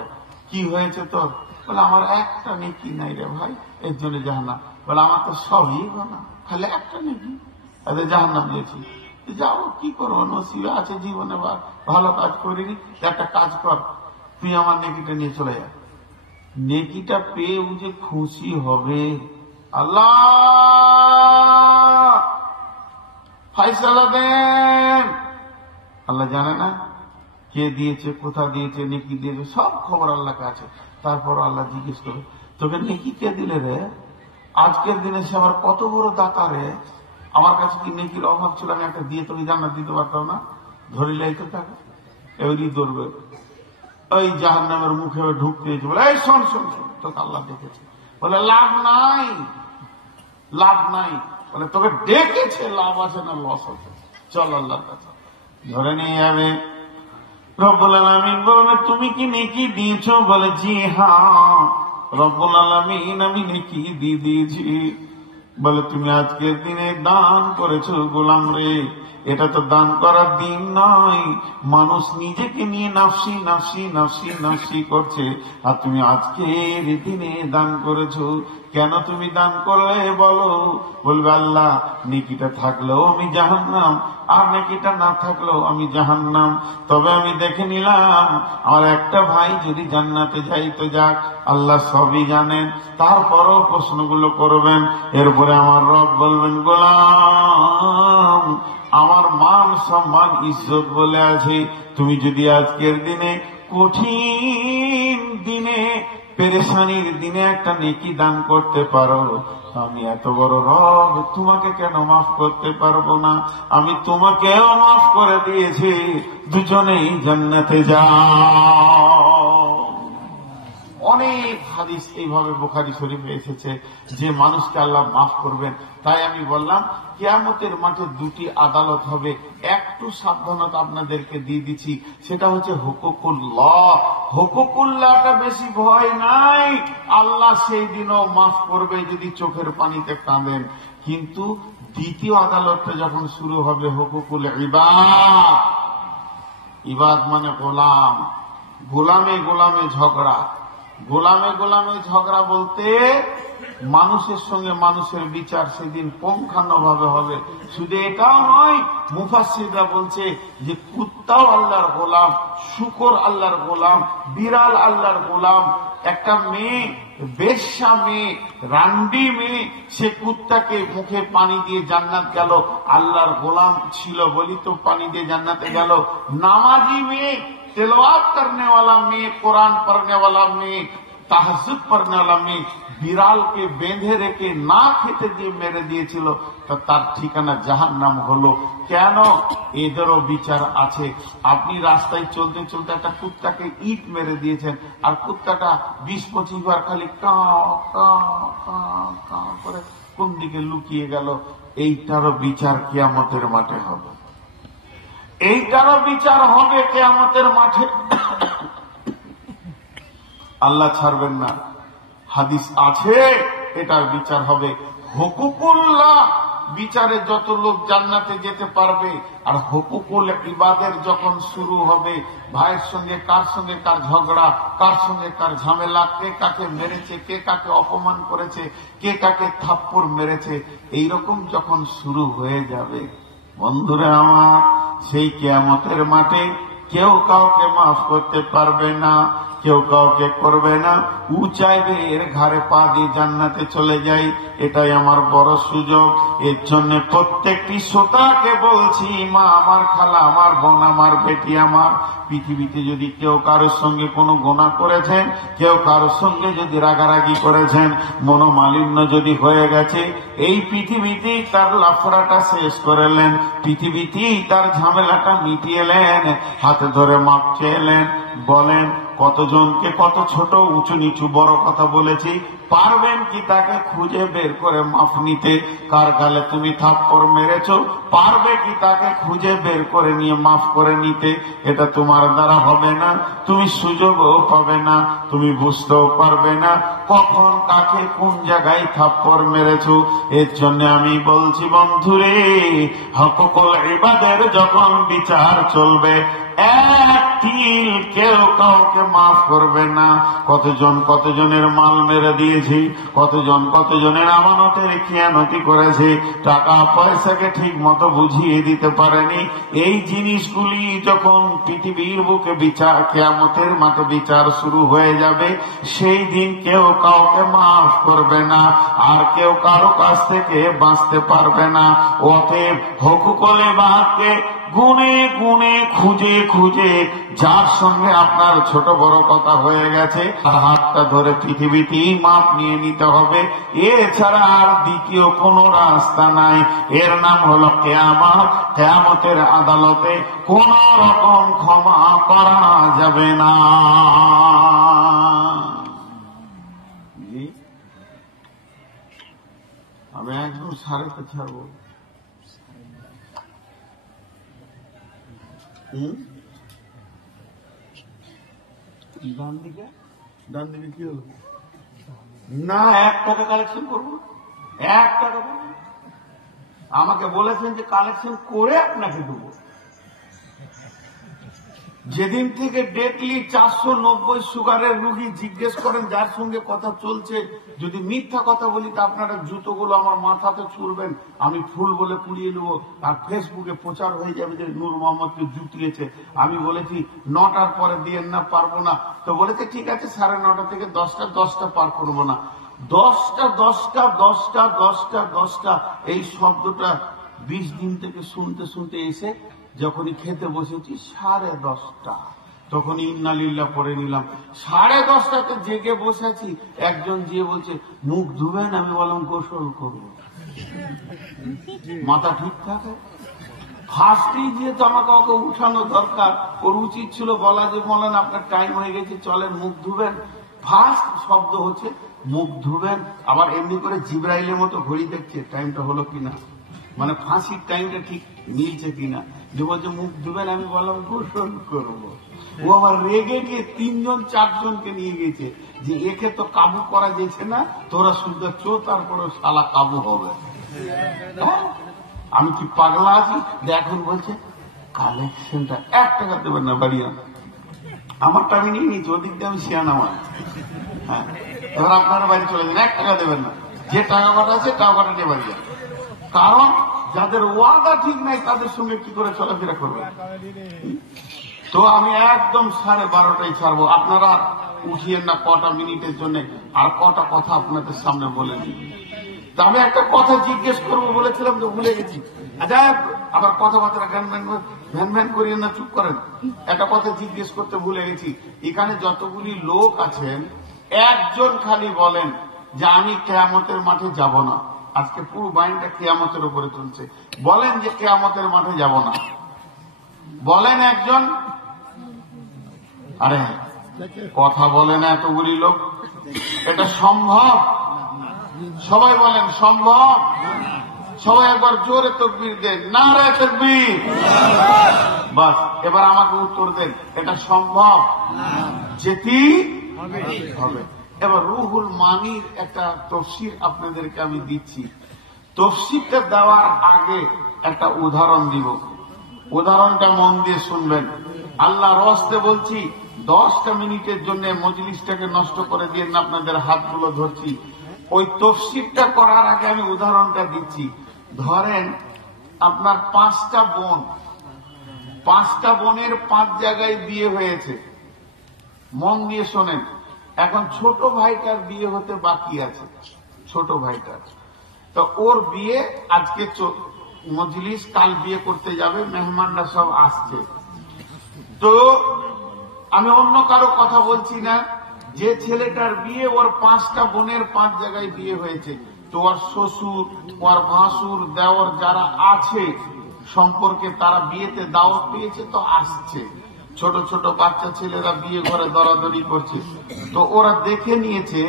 কি হয়েছে তোর? বলে আমার একটা নেকি নাই রে ভাই, এর জন্য জাহান্নাম। বলে আমার তো সবই না, খালি একটা নেকি, এদের জাহান্নাম দিয়েছি। যাও কি করবো, নসিবে আছে জীবনে ভালো কাজ করিনি, একটা কাজ কর, তুই আমার নেকিটা নিয়ে চলে যা। নেকিটা পেয়ে ও যে খুশি হবে, আল্লাহ ফায়সালা দেন। আল্লাহ জানে না কে দিয়েছে, কোথা দিয়েছে, নেকি দিয়েছে, সব খবর আল্লাহকে আছে। তারপর আল্লাহ জিজ্ঞেস করবে, তোকে নেকি কে দিলে রে? আজকের দিনে সে আমার কত বড় দাতা রে, আমার কাছে কি নেকির অভাব ছিল, আমি একটা দিয়ে তোকে জান্নাত দিতে পারতাম না? ধরিলাই তো তাকে এবারই ধরবে, ওই জাহান্নামের মুখে ঢুকতে বলে, এই শোন শোন শোন, তোকে আল্লাহ ডেকেছে। বলে লাভ নাই, লাভ নাই। বলে তোকে ডেকেছে, লাভ আছে না লস আছে? চল আল্লাহর কাছে। ধরে নিয়ে যাবে। রব্বুল আলামিন বলবে, তুমি কি নেকি দিয়েছো? বলে জি হ্যাঁ রব্বুল আলামিন, আমি নেকি দিয়ে দিয়েছি। বলে তুমি আজকের দিনে দান করেছো গোলাম রে, এটা তো দান করার দিন নয়, মানুষ নিজেকে নিয়ে নাফসি নাফসি নাফসি নাফসি করছে, আর তুমি আজকের দিনে দান করেছো। কেন তুমি দান করলে বলো? বলবে আল্লাহ নেকিটা থাকলেও আমি জাহান্নাম, আর নেকিটা না থাকলেও আমি জাহান্নাম। তবে আমি দেখে নিলাম আমার একটা ভাই যদি জান্নাতে যাই তো যাক, আল্লাহ সবই জানেন, তারপরও প্রশ্নগুলো করবেন। এরপরে আমার রব বলবেন, গোলাম আমার মান সম্মান ইজ্জত বলে আছে, তুমি যদি আজকের দিনে কঠিন দিনে পেরেশানির দিনে একটা নেকি দান করতে পারো, আমি এত বড় রব তোমাকে কেন মাফ করতে পারবো না? আমি তোমাকেও মাফ করে দিয়েছি, দুজনেই জান্নাতে যাও। অনেক হাদিস এইভাবে বুখারী শরীফে এসেছে যে মানুষকে আল্লাহ মাফ করবেন। তাই আমি বললাম কিয়ামতের মাঠে দুটি আদালত হবে, একটু সাবধানতা আপনাদেরকে দিয়ে দিচ্ছি, সেটা হচ্ছে হুকুকুল্লাহ। হুকুকুল্লাহটা বেশি ভয় নাই, আল্লাহ সেই দিনও মাফ করবে যদি চোখের পানিতে কাঁদেন। কিন্তু দ্বিতীয় আদালতটা যখন শুরু হবে হুকুকুল ইবাদ, ইবাদ মানে গোলাম, গোলামে গোলামে ঝগড়া। গোলামে গোলামে ঝগড়া বলতে মানুষের সঙ্গে মানুষের বিচার সেদিন পুঙ্খানুভাবে হবে। শুধু এটাও নয়, মুফাসসিররা বলছে যে কুত্তাও আল্লাহর গোলাম, শূকর আল্লাহর গোলাম, বিড়াল আল্লাহর গোলাম। একটা মেয়ে, বেশ্যা মেয়ে, রান্ডি মেয়ে, সে কুত্তাকে মুখে পানি দিয়ে জান্নাত গেল, আল্লাহর গোলাম ছিল বলি তো পানি দিয়ে জান্নাতে গেল। নামাজি মেয়ে, তেলাওয়াত করने वाला মেয়ে, কোরআন পড়ने वाला মেয়ে, তাহাজ্জুদ পড়ने वाला মেয়ে, বিড়ালকে বেঁধে রেখে না খেতে দিয়ে মেরে দিয়েছিল, তো তার ঠিকানা জাহান্নাম হলো। কেন? এদেরও বিচার আছে। আপনি রাস্তায় চলতে চলতে একটা কুত্তাকে ইট মেরে দিয়েছেন, আর কুত্তাটা 20-25 বার খালি কাঁ কাঁ কাঁ কাঁ করে কোন দিকে লুকিয়ে গেল। এইটারও বিচার কিয়ামতের মাঠে হবে, এইটারও বিচার হবে কিয়ামতের মাঠে। আল্লাহ ছাড়বেন না, হাদিস আছে, এটার বিচার হবে। হুকুকুল্লাহ বিচারে যত লোক জান্নাতে যেতে পারবে, আর হুকুকুল ইবাদের যখন শুরু হবে, ভাইয়ের সঙ্গে কার ঝগড়া, কার সঙ্গে কার ঝামেলা, কে কাকে মেরেছে, কে কাকে অপমান করেছে, কে কাকে থাপ্পড় মেরেছে, এইরকম যখন শুরু হয়ে যাবে, বন্ধুরা আমার, সেই কিয়ামতের মাঠে কেউ কাউকে মাফ করতে পারবে না, কেউ কাউকে করবে না। ও চাইবে এর ঘাড়ে পা দিয়ে জান্নাতে চলে যাই, এটাই আমার বড় সুযোগ। এর জন্য প্রত্যেকটি শ্রোতাকে বলছি, মা আমার, খালা আমার, বোন আমার, বেটি আমার, পৃথিবীতে যদি কেউ কারোর সঙ্গে কোনো গুনাহ করেছেন, কেউ কারোর সঙ্গে যদি রাগারাগি করেছেন, মনোমালিন্য যদি হয়ে গেছে, এই পৃথিবীতেই তার লাফড়াটা শেষ করলেন, পৃথিবীতেই তার ঝামেলাটা মিটিয়েলেন, হাতে ধরে মাপ চেয়েলেন। বলেন কতজনকে কত ছোট উঁচু নিচু বড় কথা বলেছি, পারবেন কি তাকে খুঁজে বের করে মাফ নিতে? কার গালে তুমি থাপ্পড় মেরেছো, পারবে কি তাকে খুঁজে বের করে নিয়ে মাফ করে নিতে? এটা তোমার দ্বারা হবে না, তুমি সুযোগও পাবে না, তুমি বুঝতেও পারবে না কখন কাকে কোন জায়গায় থাপ্পড় মেরেছো। এর জন্য আমি বলছি বন্ধুরে, হকুকুল ইবাদের যখন বিচার চলবে, এক তিল কেউ কাউকে মাফ করবে না। কতজনের মাল মেরে দিয়েছি, কতজনের আমানতের খেয়ানতি করেছে, টাকা পয়সাকে ঠিক মতো বুঝিয়ে দিতে পারেনি। এই জিনিসগুলি যখন পৃথিবীর বুকে বিচার, কিয়ামতের মাঠে বিচার শুরু হয়ে যাবে, সেই দিন কেউ কাউকে মাফ করবে না, আর কেউ কারো কাছ থেকে বাঁচতে পারবে না। অতএব হকুকলে বাদকে গুনে গুনে খুঁজে খুঁজে যার সঙ্গে আপনার ছোট বড় কথা হয়ে গেছে তার হাতটা ধরে পৃথিবীতেই মাপ নিয়ে নিতে হবে। এছাড়া আর দ্বিতীয় কোনো রাস্তা নাই। এর নাম হলো কিয়ামত। কিয়ামতের আদালতে কোন রকম ক্ষমা করা যাবে না। আমি একদম 3:30 ছাড়বো। ডান দিকে কি হলো না? 1 টাকা কালেকশন করবো, 1 টাকা দেবো। আমাকে বলেছেন যে কালেকশন করে আপনাকে দেবো। যেদিন থেকে ডেটলি 490 সুগারের রুগী জিজ্ঞেস করেন যার সঙ্গে কথা চলছে, যদি মিথ্যা কথা বলি তা আপনারা জুতোগুলো আমার মাথাতে ছুড়বেন, আমি ফুল বলে পুড়িয়ে নেব, আর ফেসবুকে প্রচার হয়ে যাবে যে নূর মোহাম্মদকে জুতিয়েছে। আমি বলেছি 9টার পরে দিয়েন না, পারবো না। তো বলেছে ঠিক আছে 9:30 থেকে 10টা পার করবো না। 10টা এই শব্দটা 20 দিন থেকে শুনতে শুনতে এসে যখনই খেতে বসেছি 10:30, তখন ইন্নালিল্লাহ পড়ে নিলাম। 10:30টাতে জেগে বসেছি, একজন গিয়ে বলছে মুখ ধুবেন, আমি বললাম গোসল করবো। মাথা ঠিক থাকে? ফার্স্টেই যেহেতু আমাকে ওকে উঠানো দরকার, ওর উচিত ছিল বলা যে বলেন আপনার টাইম হয়ে গেছে, চলেন মুখ ধুবেন। ফার্স্ট শব্দ হচ্ছে মুখ ধুবেন। আবার এমনি করে জিব্রাইলের মতো ঘড়ি দেখছে টাইমটা হলো কিনা, মানে ফাঁসির টাইমটা ঠিক মিলছে কিনা। যে বলছে মুখ ধুবেন, আমি বললাম গোসল করবো। ও আবার রেগে গিয়ে 3-4জনকে নিয়ে গেছে যে একে তো কাবু করা যাচ্ছে না, তোরা শুধু তারপরে শালা কাবু হবে। আমি কি পাগলা আছি? এখন বলছে কালেকশনটা 1 টাকা দেবেন না, বাড়ি আমারটা আমি নিয়ে নিচ্ছি, ওদিক দিয়ে আমি শিয়ান আমার। হ্যাঁ, এবার আপনারা বাড়ি চলে যান, 1 টাকা দেবেন না। যে টাকা কটা আছে টাকা কটা নিয়ে বাড়ি যান। কারণ যাদের ওয়াদা ঠিক নাই তাদের সঙ্গে কি করে চলাফেরা করবে। তো আমি একদম 12:30 ছাড়বো। আপনারা উঠিয়েন না কটা মিনিটের জন্য, আর কটা কথা আপনাদের সামনে বলে দিই। আমি একটা কথা জিজ্ঞেস করবো বলেছিলাম তো ভুলে গেছি। আচ্ছা, আবার কথাবার্তা ভ্যান করিয়েন না, চুপ করেন। একটা কথা জিজ্ঞেস করতে ভুলে গেছি। এখানে যতগুলি লোক আছেন, একজন খালি বলেন যে আমি কিয়ামতের মাঠে যাব না। আজকে পুরো বাইনটা কিয়ামতের উপরে চলছে। বলেন যে কিয়ামতের মাঠে যাব না, বলেন একজন। আরে কথা বলে না এতগুলি লোক, এটা সম্ভব? সবাই বলেন সম্ভব। সবাই একবার জোরে তাকবীর দেন, নারে তাকবীর। বাস, এবার আমাকে উত্তর দেন, এটা সম্ভব? যেতেই হবে। এবার রুহুল মানির একটা তফসির আপনাদেরকে আমি দিচ্ছি। তফসিরটা দেওয়ার আগে একটা উদাহরণ দিব। উদাহরণটা মন দিয়ে শুনবেন। আল্লাহর ওয়াস্তে বলছি, 10টা মিনিটের জন্য মজলিসটাকে নষ্ট করে দিয়ে না, আপনাদের হাতগুলো ধরছি। ওই তফসিরটা করার আগে আমি উদাহরণটা দিচ্ছি। ধরেন আপনার 5টা বোন, 5টা বোনের 5 জায়গায় বিয়ে হয়েছে। মন দিয়ে শোনেন। এখন ছোট ভাইটার বিয়ে হতে বাকি আছে, ছোট ভাইটার। তো ওর বিয়ে আজকে মজলিস, কাল বিয়ে করতে যাবে, মেহমানরা সব আসছে। তো আমি অন্য কারো কথা বলছি না। যে ছেলেটার বিয়ে, ওর 5টা বোনের 5 জায়গায় বিয়ে হয়েছে। তো ওর শ্বশুর, ওর ভাসুর, দেওর যারা আছে সম্পর্কে, তারা বিয়েতে দাওয়াত পেয়েছে, তো আসছে। ছোট ছোট বাচ্চা ছেলেরা বিয়ে ঘরে দরাদরি করছে। তো ওরা দেখে নিয়েছে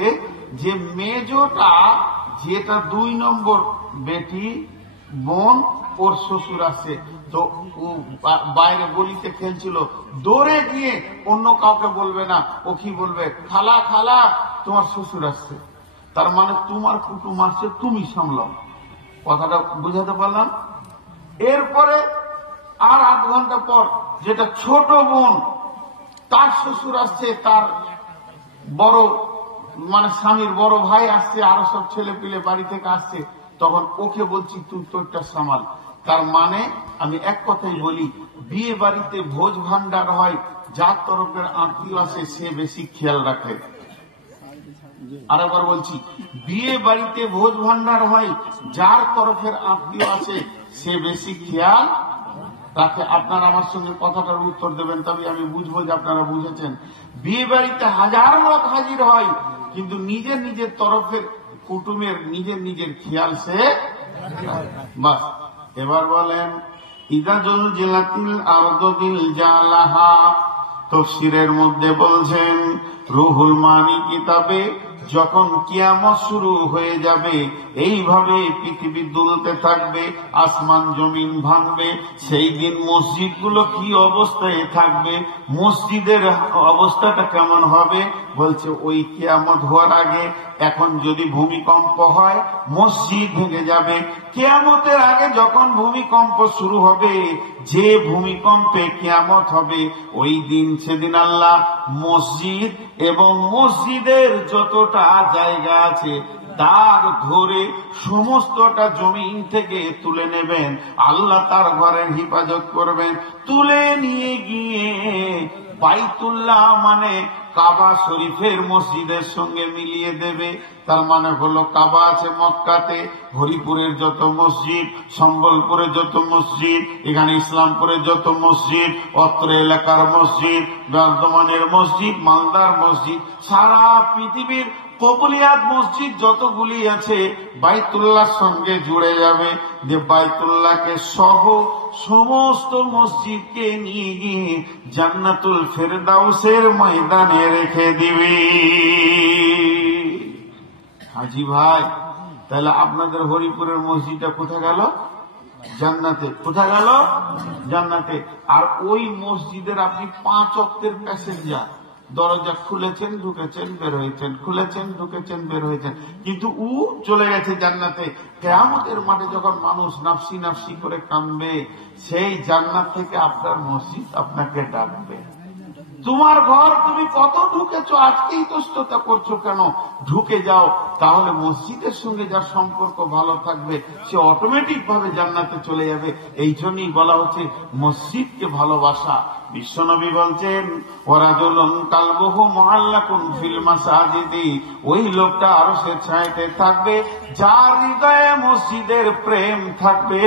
যে মেজোটা, যেটা 2 নম্বর বেটি বোন, ওর শ্বশুর আছে। তো ও বাইরে গলিতে খেলছিল, দৌড়ে গিয়ে অন্য কাউকে বলবে না, ও কি বলবে, খালা খালা তোমার শ্বশুর আসছে। তার মানে তোমার কুটুম আসছে, তুমি সামলাও। কথাটা বুঝাতে পারলাম? এরপরে আর 8 ঘন্টা পর যেটা ছোট বোন, তার শ্বশুর আসছে, তার বড় মানে স্বামীর বড় ভাই আসছে, আরো সব ছেলে পিলে বাড়ি থেকে আসছে, তখন ওকে বলছি তুই তোরটা সামাল। তার মানে আমি এক কথাই বলি, বিয়ে বাড়িতে ভোজ ভান্ডার হয়, যার তরফের আত্মীয় আসে সে বেশি খেয়াল রাখে। আরেকবার বলছি, বিয়ে বাড়িতে ভোজ ভান্ডার হয়, যার তরফের আত্মীয় আছে সে বেশি খেয়াল রাখে। আপনারা আমার সঙ্গে কথাটার উত্তর দেবেন, তবে আমি বুঝবো যে আপনারা বুঝেছেন। বিয়ে বাড়িতে হাজার লোক হাজির হয়, কিন্তু নিজের নিজের তরফের কুটুমের নিজের নিজের খেয়াল সে বাস। এবার বলেন, ইদা জুলজিলাতিল আরদু জিলজালাহা, তাফসীরের মধ্যে বলছেন রুহুল মানি কিতাবে, যখন কিয়ামত শুরু হয়ে যাবে, এইভাবে পৃথিবী দুলতে থাকবে, আসমান জমিন ভাঙবে, সেই দিন মসজিদগুলো কি অবস্থায় থাকবে, মসজিদের অবস্থাটা কেমন হবে? বলছে ওই কিয়ামত হওয়ার আগে এখন যদি ভূমিকম্প হয় মসজিদ ভেঙে যাবে। কিয়ামতের আগে যখন ভূমিকম্প শুরু হবে, যে ভূমিকম্পে কিয়ামত হবে, ওই দিন সেদিন আল্লাহ মসজিদ এবং মসজিদের যতটা জায়গা আছে দাগ ধরে সমস্তটা জমিন থেকে তুলে নেবেন। আল্লাহ তার ঘরের হিফাজত করবেন, তুলে নিয়ে গিয়ে বাইতুল্লাহ মানে কাবা শরীফের মসজিদের সঙ্গে মিলিয়ে দেবে। তার মানে হলো কাবা আছে মক্কাতে, হরিপুরের যত মসজিদ, সম্বলপুরের যত মসজিদ, এখানে ইসলামপুরের যত মসজিদ, অত্র এলাকার মসজিদ, বর্ধমানের মসজিদ, মালদার মসজিদ, সারা পৃথিবীর কবুলিয়াত মসজিদ যতগুলি আছে বাইতুল্লাহর সঙ্গে জুড়ে যাবে। যে বাইতুল্লাহকে সহ সমস্ত মসজিদকে নিয়ে গিয়ে জান্নাতুল ফেরদাউসের ময়দানে রেখে দিবে। হাজি ভাই, তাহলে আপনাদের হরিপুরের মসজিদটা কোথায় গেল? জান্নাতে। কোথায় গেল? জান্নাতে। আর ওই মসজিদের আপনি 5 ওয়াক্তের প্যাসেঞ্জার, দরজা খুলেছেন ঢুকেছেন বের হয়েছেন, খুলেছেন ঢুকেছেন বের হয়েছেন, কিন্তু ও চলে গেছে জান্নাতে। কিয়ামতের মাঠে যখন মানুষ নাফসি নাফসি করে কাঁদবে, সেই জান্নাত থেকে আপনার মসজিদ আপনাকে ডাকবে, তোমার ঘর তুমি কত ঢুকেছো, আজকেই ইতস্ততা করছো কেন, ঢুকে যাও। তাহলে মসজিদের সঙ্গে যার সম্পর্ক ভালো থাকবে সে অটোমেটিক ভাবে জান্নাতে চলে যাবে। এই জন্যই বলা হচ্ছে মসজিদকে ভালোবাসা। বিশ্বনবী বলছেন, ওয়ারাজুলুন কালবুহু মুআল্লাকুন ফিল মাসাজিদি, ওই লোকটা আরশের ছায়াতে থাকবে যার হৃদয়ে মসজিদের প্রেম থাকবে,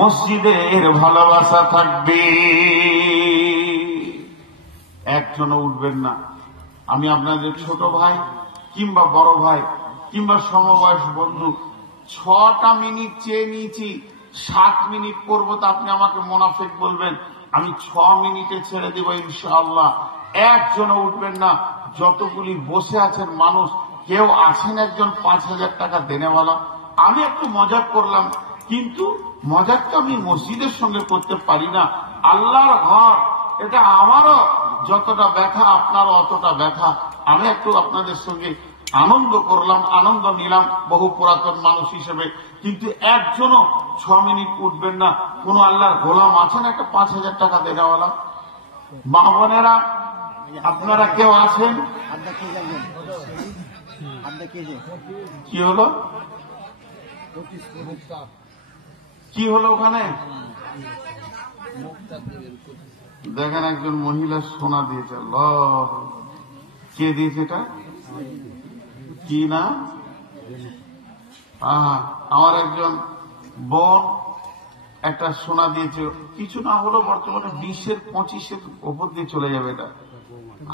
মসজিদের ভালোবাসা থাকবে। একজনও উঠবেন না। আমি আপনাদের ছোট ভাই কিংবা বড় ভাই কিংবা সমবয়স বন্ধু 6টা মিনিট চেয়ে নিয়েছি, 7 মিনিট করবো, তা আপনি আমাকে মুনাফিক বলবেন। আমি 6 মিনিটে ছেড়ে দেব ইনশাআল্লাহ। একজনও উঠবেন না। যতগুলি বসে আছেন মানুষ, কেউ আছেন একজন 5,000 টাকা দেনেওয়ালা? আমি একটু মজাক করলাম, কিন্তু মজাকটা আমি মসজিদের সঙ্গে করতে পারি না। আল্লাহর ঘর, এটা আমারও যতটা ব্যথা আপনারও অতটা ব্যথা। আমি একটু আপনাদের সঙ্গে আনন্দ করলাম, আনন্দ নিলাম বহু পুরাতন মানুষ হিসেবে। কিন্তু একজনও 6 মিনিট উঠবেন না। কোন আল্লাহর গোলাম আছেন একটা 5,000 টাকা দেওয়ালা? মা বোনেরা, আপনারা কেউ আছেন? কি হলো? কি হলো ওখানে? দেখেন একজন মহিলা সোনা দিয়েছে। কে দিয়েছে এটা? কি না? আমার একজন বোন একটা সোনা দিয়েছে। কিছু না হলো বর্তমানে 20-25 ওপর দিয়ে চলে যাবে, এটা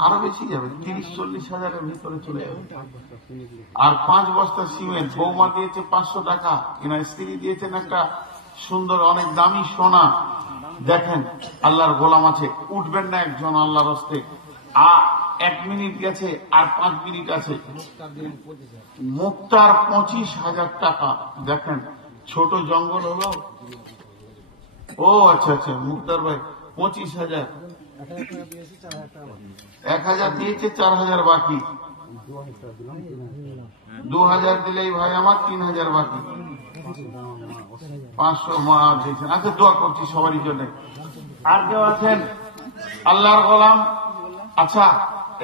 আরো বেশি যাবে, 30-40 হাজারের ভিতরে চলে যাবে। আর 5 বস্তা সিমেন্ট। বৌমা দিয়েছে 500 টাকা, কিনা স্ত্রী দিয়েছেন একটা সুন্দর অনেক দামি সোনা। দেখেন আল্লাহর গোলাম আছে, উঠবেন না একজন আল্লাহর হস্তে। 1 মিনিট গেছে, আর 5 মিনিট আছে। মুক্তার 25,000 টাকা। দেখেন ছোট জঙ্গল হলো। ও আচ্ছা আচ্ছা, মুক্তার ভাই 25,000। 1,000 দিয়েছে, 4,000 বাকি। 2,000 দিলেই ভাই আমার 3,000 বাকি। 500 মা দিয়েছেন। আচ্ছা, দোয়া করছি সবারই জন্য। আর কেউ আছেন আল্লাহর গোলাম? আচ্ছা,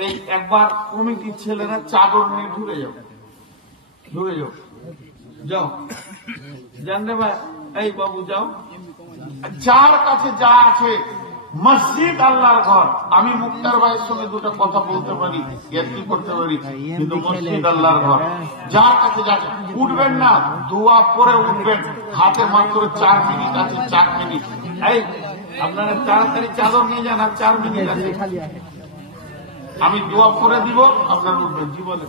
এই একবার কমিটির ছেলেরা চাদর নিয়ে ঢুকে যাও, ঢুকে যাও, যাও, জানতে ভাই, এই বাবু যাও। যার কাছে যা আছে, মসজিদ আল্লাহর ঘর। আমি মুক্তার ভাইয়ের সঙ্গে দুটো কথা বলতে পারি, কি করতে পারি, কিন্তু মসজিদ আল্লাহর ঘর। যার কাছে যা আছে, উঠবেন না, দোয়া পরে উঠবেন। হাতে মাত্র 4 মিনিট আছে, 4 মিনিট। এই আপনারা তাড়াতাড়ি চাদর নিয়ে যান, আর 4 মিনিট আছে। আমি দোয়া পরে দিব, আপনারা উঠবেন জীবনে।